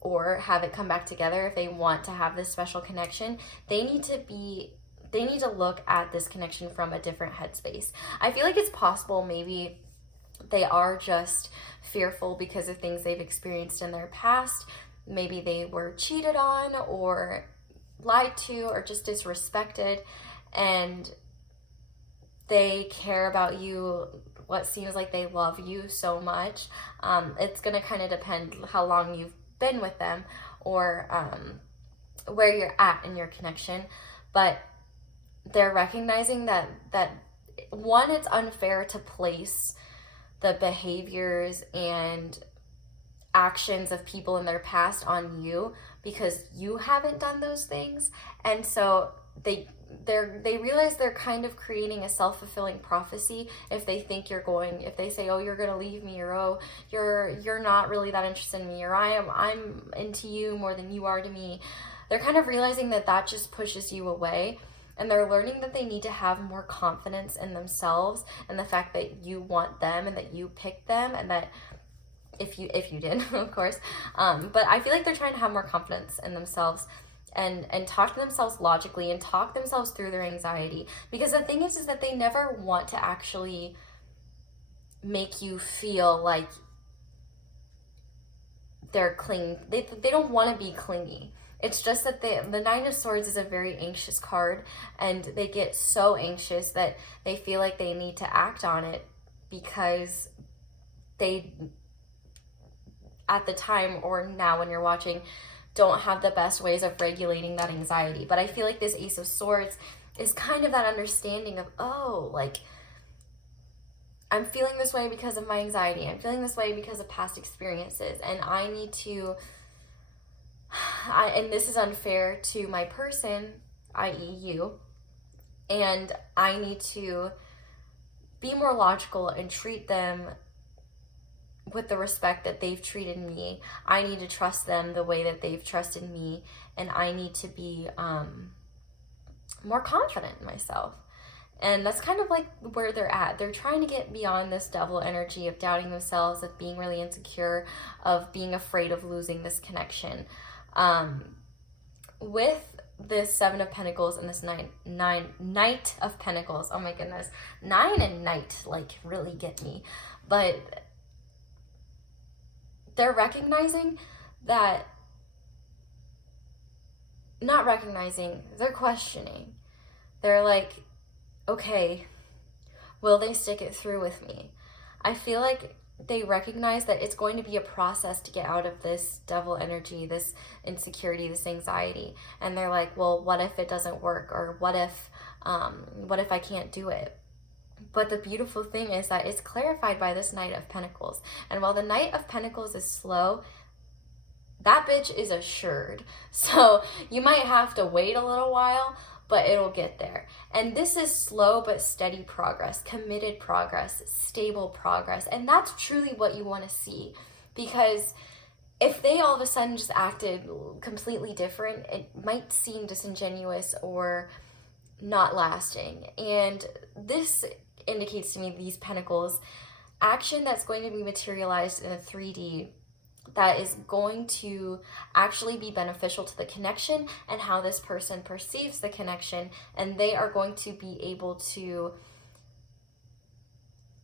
or have it come back together, if they want to have this special connection, they need to look at this connection from a different headspace. I feel like it's possible maybe they are just fearful because of things they've experienced in their past. Maybe they were cheated on or lied to or just disrespected, and they care about you, what seems like they love you so much. It's going to kind of depend how long you've been with them or where you're at in your connection. But they're recognizing that one, it's unfair to place the behaviors and actions of people in their past on you because you haven't done those things. And so they realize they're kind of creating a self-fulfilling prophecy if they think if they say, oh, you're gonna leave me, or oh, you're not really that interested in me, or I'm into you more than you are to me. They're kind of realizing that just pushes you away, and they're learning that they need to have more confidence in themselves and the fact that you want them and that you picked them, and that if you did, of course, but I feel like they're trying to have more confidence in themselves and talk to themselves logically and talk themselves through their anxiety. Because the thing is that they never want to actually make you feel like they're they don't want to be clingy. It's just that the Nine of Swords is a very anxious card, and they get so anxious that they feel like they need to act on it because they, at the time or now when you're watching, don't have the best ways of regulating that anxiety. But I feel like this Ace of Swords is kind of that understanding of, oh, like, I'm feeling this way because of my anxiety. I'm feeling this way because of past experiences. And I need to, and this is unfair to my person, i.e. you, and I need to be more logical and treat them with the respect that they've treated me. I need to trust them the way that they've trusted me, and I need to be more confident in myself. And that's kind of like where they're at. They're trying to get beyond this devil energy of doubting themselves, of being really insecure, of being afraid of losing this connection. With this Seven of Pentacles and this Knight of Pentacles, oh my goodness, 9 and Knight like really get me. But they're recognizing that, not recognizing, they're questioning. They're like, okay, will they stick it through with me? I feel like they recognize that it's going to be a process to get out of this devil energy, this insecurity, this anxiety. And they're like, well, what if it doesn't work? Or what if I can't do it? But the beautiful thing is that it's clarified by this Knight of Pentacles. And while the Knight of Pentacles is slow, that bitch is assured. So you might have to wait a little while, but it'll get there. And this is slow but steady progress, committed progress, stable progress. And that's truly what you want to see. Because if they all of a sudden just acted completely different, it might seem disingenuous or not lasting. And this indicates to me, these pentacles, action that's going to be materialized in a 3D that is going to actually be beneficial to the connection and how this person perceives the connection, and they are going to be able to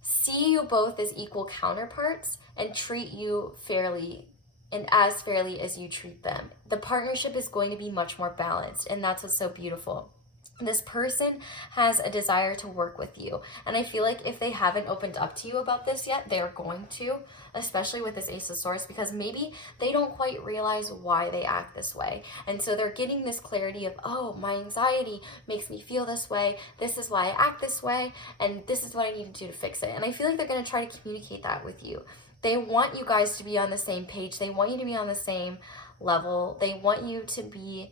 see you both as equal counterparts and treat you fairly, and as fairly as you treat them. The partnership is going to be much more balanced, and that's what's so beautiful. This person has a desire to work with you, and I feel like if they haven't opened up to you about this yet, they're going to, especially with this Ace of Swords, because maybe they don't quite realize why they act this way. And so they're getting this clarity of, oh, my anxiety makes me feel this way, this is why I act this way, and this is what I need to do to fix it. And I feel like they're going to try to communicate that with you. They want you guys to be on the same page. They want you to be on the same level. They want you to be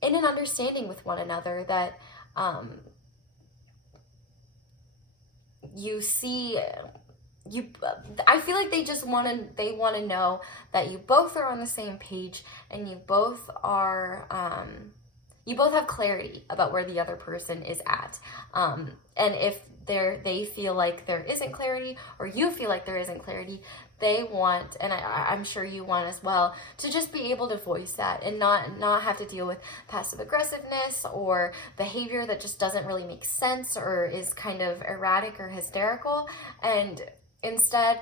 in an understanding with one another, that you see, I feel like they just want to know that you both are on the same page, and you both are, you both have clarity about where the other person is at. And if they feel like there isn't clarity, or you feel like there isn't clarity, they want, and I'm sure you want as well, to just be able to voice that and not have to deal with passive aggressiveness or behavior that just doesn't really make sense or is kind of erratic or hysterical. And instead,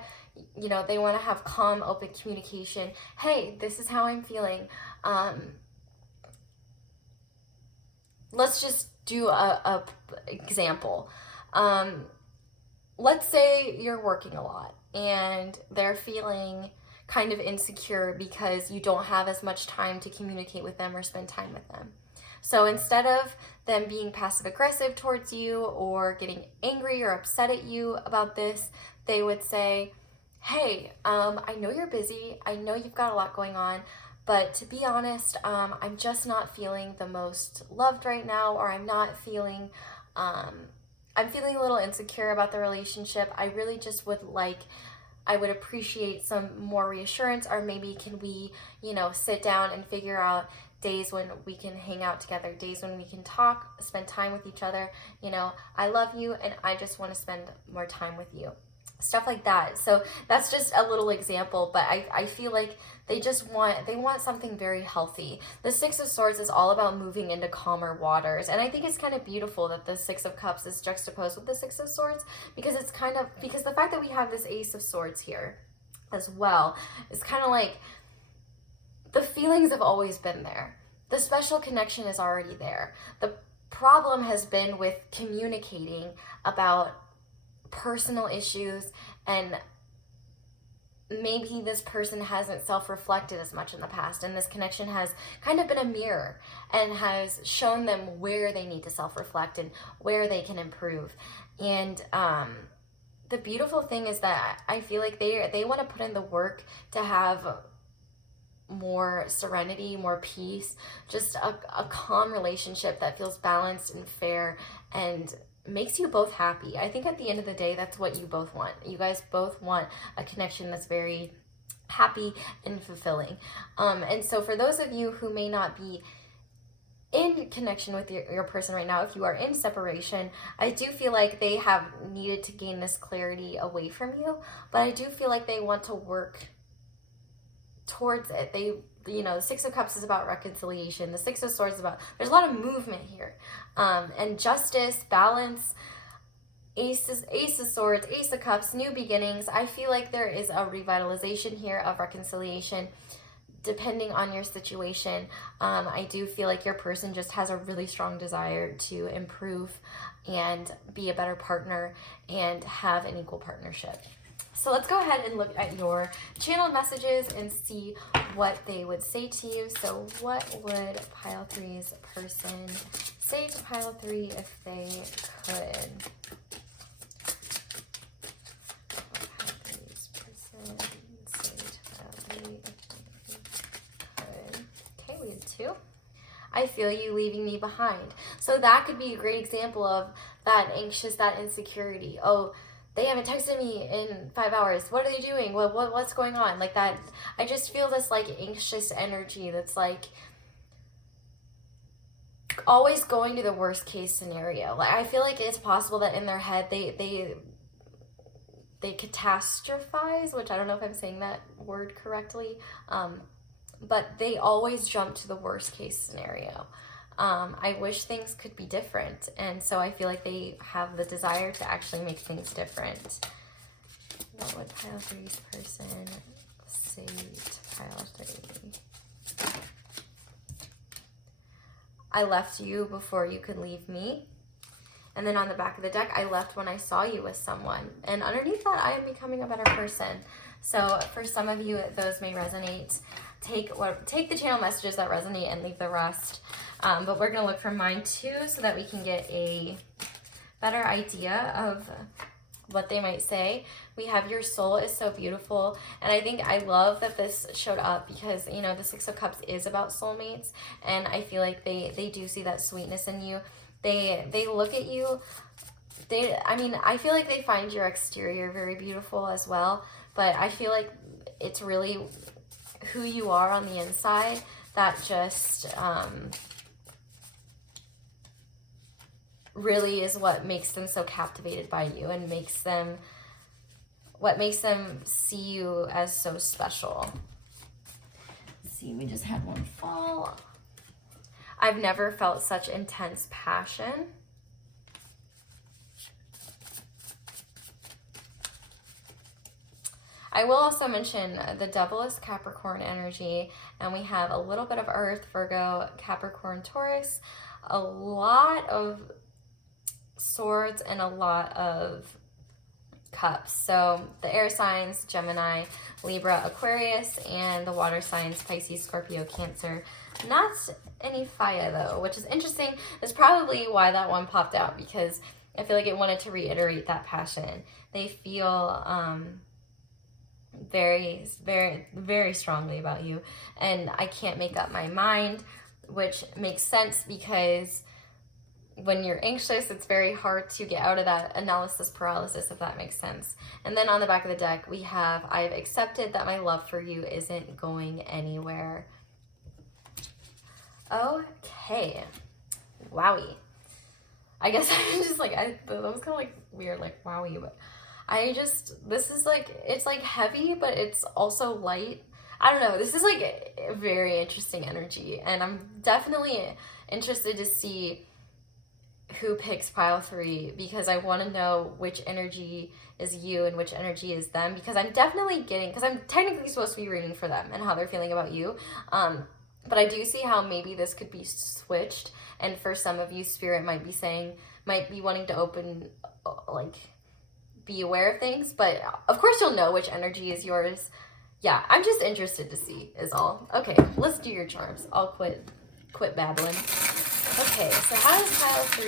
you know, they want to have calm, open communication. Hey, this is how I'm feeling. Let's just do a example. Let's say you're working a lot and they're feeling kind of insecure because you don't have as much time to communicate with them or spend time with them. So instead of them being passive aggressive towards you or getting angry or upset at you about this, they would say, hey, I know you're busy, I know you've got a lot going on, but to be honest, I'm just not feeling the most loved right now, or I'm feeling a little insecure about the relationship. I really just I would appreciate some more reassurance, or maybe can we, sit down and figure out days when we can hang out together, days when we can talk, spend time with each other. I love you and I just want to spend more time with you. Stuff like that. So that's just a little example, but I feel like they want something very healthy. The Six of Swords is all about moving into calmer waters, and I think it's kind of beautiful that the Six of Cups is juxtaposed with the Six of Swords, because the fact that we have this Ace of Swords here as well is kind of like the feelings have always been there. The special connection is already there. The problem has been with communicating about personal issues, and maybe this person hasn't self-reflected as much in the past, and this connection has kind of been a mirror and has shown them where they need to self-reflect and where they can improve. And the beautiful thing is that I feel like they want to put in the work to have more serenity, more peace, just a calm relationship that feels balanced and fair and makes you both happy. I think at the end of the day, that's what you both want. You guys both want a connection that's very happy and fulfilling. And so for those of you who may not be in connection with your person right now, if you are in separation, I do feel like they have needed to gain this clarity away from you, but I do feel like they want to work towards it. They, you know, the Six of Cups is about reconciliation. The Six of Swords is about, there's a lot of movement here. And justice, balance, Ace of Swords, Ace of Cups, new beginnings. I feel like there is a revitalization here of reconciliation depending on your situation. I do feel like your person just has a really strong desire to improve and be a better partner and have an equal partnership. So let's go ahead and look at your channel messages and see what they would say to you. So what would pile 3's person say to pile 3 if they could? What pile 3's person say to pile 3 if they could? Okay, we had 2. I feel you leaving me behind. So that could be a great example of that anxious, that insecurity. Oh, they haven't texted me in 5 hours. What are they doing? What's going on? Like that. I just feel this like anxious energy that's like always going to the worst case scenario. Like I feel like it's possible that in their head they catastrophize, which I don't know if I'm saying that word correctly. But they always jump to the worst case scenario. I wish things could be different, and so I feel like they have the desire to actually make things different. What would pile 3's person say to pile 3? I left you before you could leave me. And then on the back of the deck, I left when I saw you with someone. And underneath that, I am becoming a better person. So for some of you, those may resonate. Take the channel messages that resonate and leave the rest. But we're going to look for mine too so that we can get a better idea of what they might say. We have your soul is so beautiful. And I think I love that this showed up because, you know, the Six of Cups is about soulmates. And I feel like they do see that sweetness in you. They look at you. I feel like they find your exterior very beautiful as well. But I feel like it's really who you are on the inside that just really is what makes them so captivated by you and what makes them see you as so special. Let's see, we just had one fall. I've never felt such intense passion. I will also mention the Devil is Capricorn energy, and we have a little bit of Earth, Virgo, Capricorn, Taurus, a lot of Swords, and a lot of Cups. So the air signs, Gemini, Libra, Aquarius, and the water signs, Pisces, Scorpio, Cancer. Not any fire though, which is interesting. That's probably why that one popped out, because I feel like it wanted to reiterate that passion. They feel very, very, very strongly about you, and I can't make up my mind, which makes sense because when you're anxious, it's very hard to get out of that analysis paralysis, if that makes sense. And then on the back of the deck, we have, I've accepted that my love for you isn't going anywhere. Okay. Wowie. I guess I'm just like, that was kind of like weird, like wowie, but this is like, it's like heavy, but it's also light. I don't know. This is like a very interesting energy, and I'm definitely interested to see who picks pile 3, because I want to know which energy is you and which energy is them, because I'm definitely getting, because I'm technically supposed to be reading for them and how they're feeling about you, but I do see how maybe this could be switched, and for some of you, Spirit might be wanting to open, like, be aware of things, but of course you'll know which energy is yours. Yeah, I'm just interested to see is all. Okay, let's do your charms. I'll quit babbling. Okay, so how does pile 3,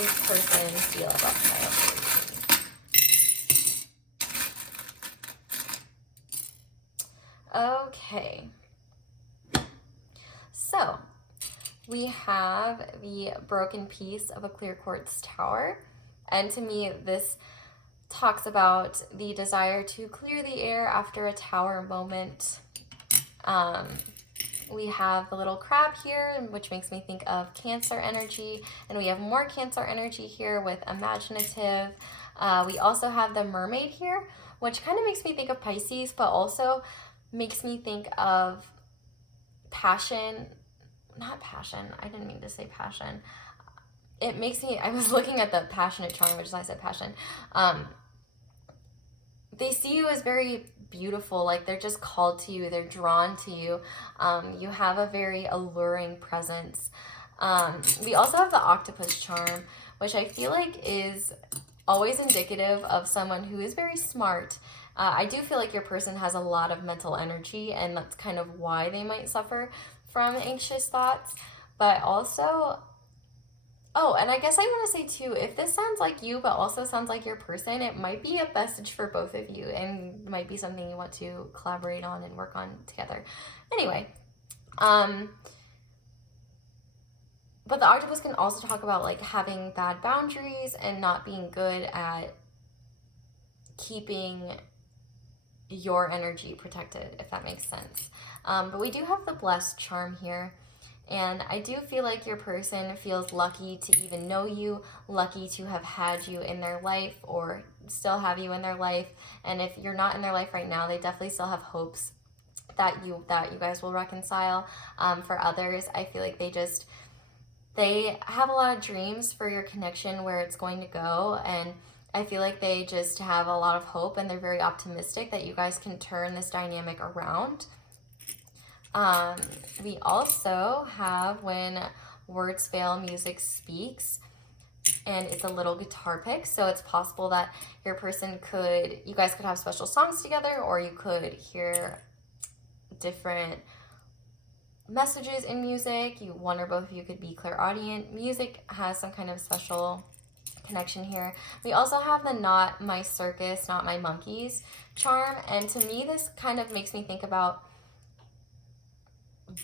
this person feel about pile 3? Okay. So we have the broken piece of a clear quartz tower. And to me, this talks about the desire to clear the air after a tower moment. We have the little crab here, which makes me think of Cancer energy. And we have more Cancer energy here with imaginative. We also have the mermaid here, which kind of makes me think of Pisces, but also makes me think of passion. Not passion. I didn't mean to say passion. It makes me, I was looking at the passionate charm, which is why I said passion. They see you as very beautiful, like they're just called to you, they're drawn to you. You have a very alluring presence. We also have the octopus charm, which I feel like is always indicative of someone who is very smart. I do feel like your person has a lot of mental energy, and that's kind of why they might suffer from anxious thoughts. But also, oh, and I guess I want to say too, if this sounds like you but also sounds like your person, it might be a message for both of you and might be something you want to collaborate on and work on together. Anyway, but the octopus can also talk about like having bad boundaries and not being good at keeping your energy protected, if that makes sense. But we do have the blessed charm here. And I do feel like your person feels lucky to even know you, lucky to have had you in their life or still have you in their life. And if you're not in their life right now, they definitely still have hopes that you guys will reconcile. For others, I feel like they have a lot of dreams for your connection, where it's going to go. And I feel like they just have a lot of hope, and they're very optimistic that you guys can turn this dynamic around. We also have when words fail, music speaks, and it's a little guitar pick. So it's possible that your person you guys could have special songs together, or you could hear different messages in music. One or both of you could be clairaudient. Music has some kind of special connection here. We also have the not my circus, not my monkeys charm. And to me, this kind of makes me think about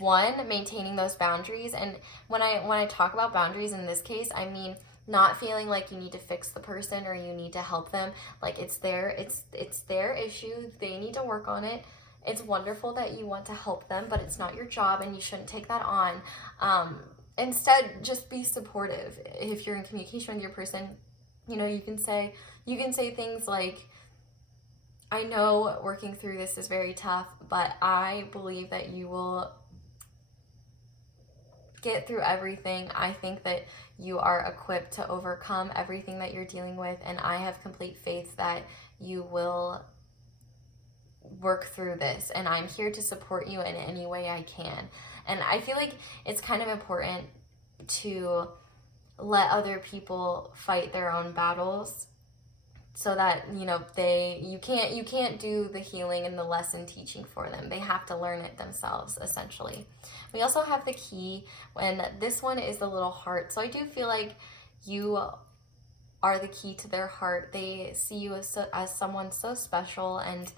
maintaining those boundaries. And when I talk about boundaries in this case, I mean not feeling like you need to fix the person or you need to help them. Like it's their issue, they need to work on it. It's wonderful that you want to help them, but it's not your job, and you shouldn't take that on. Instead, just be supportive. If you're in communication with your person, you can say things like, I know working through this is very tough, but I believe that you will get through everything. I think that you are equipped to overcome everything that you're dealing with, and I have complete faith that you will work through this, and I'm here to support you in any way I can. And I feel like it's kind of important to let other people fight their own battles, so that you can't do the healing and the lesson teaching for them. They have to learn it themselves, essentially. We also have the key, and this one is the little heart. So I do feel like you are the key to their heart. They see you as someone so special, and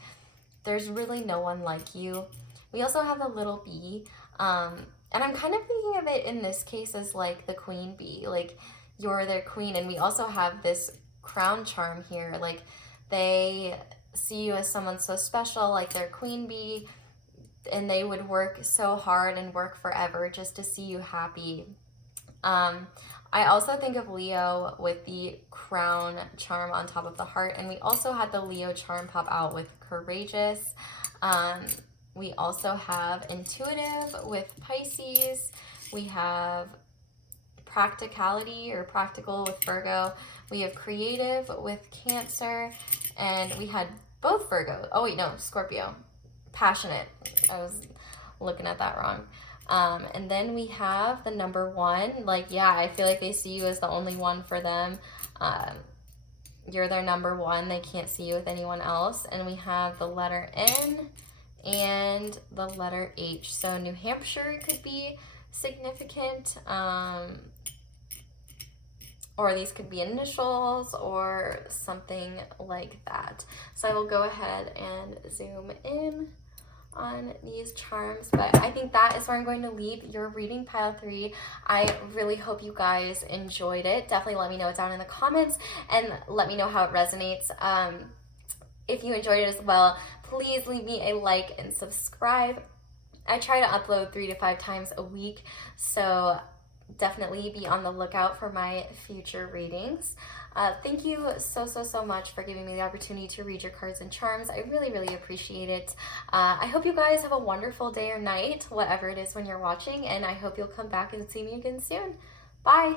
there's really no one like you. We also have the little bee, and I'm kind of thinking of it in this case as like the queen bee, like you're their queen. And we also have this crown charm here, like they see you as someone so special, like their queen bee, and they would work so hard and work forever just to see you happy. I also think of Leo with the crown charm on top of the heart, and we also had the Leo charm pop out with courageous. We also have intuitive with Pisces. We have practicality or practical with Virgo. We have creative with Cancer, and we had both Virgo. Oh wait, no, Scorpio. Passionate. I was looking at that wrong. And then we have the number 1. Like, yeah, I feel like they see you as the only one for them. You're their number 1. They can't see you with anyone else. And we have the letter N and the letter H. So New Hampshire could be significant. Or these could be initials or something like that. So I will go ahead and zoom in on these charms, but I think that is where I'm going to leave your reading, pile 3. I really hope you guys enjoyed it. Definitely let me know down in the comments and let me know how it resonates. If you enjoyed it as well, please leave me a like and subscribe. I try to upload 3 to 5 times a week, so definitely be on the lookout for my future readings. Thank you so much for giving me the opportunity to read your cards and charms. I really appreciate it. I hope you guys have a wonderful day or night, whatever it is when you're watching, and I hope you'll come back and see me again soon. Bye!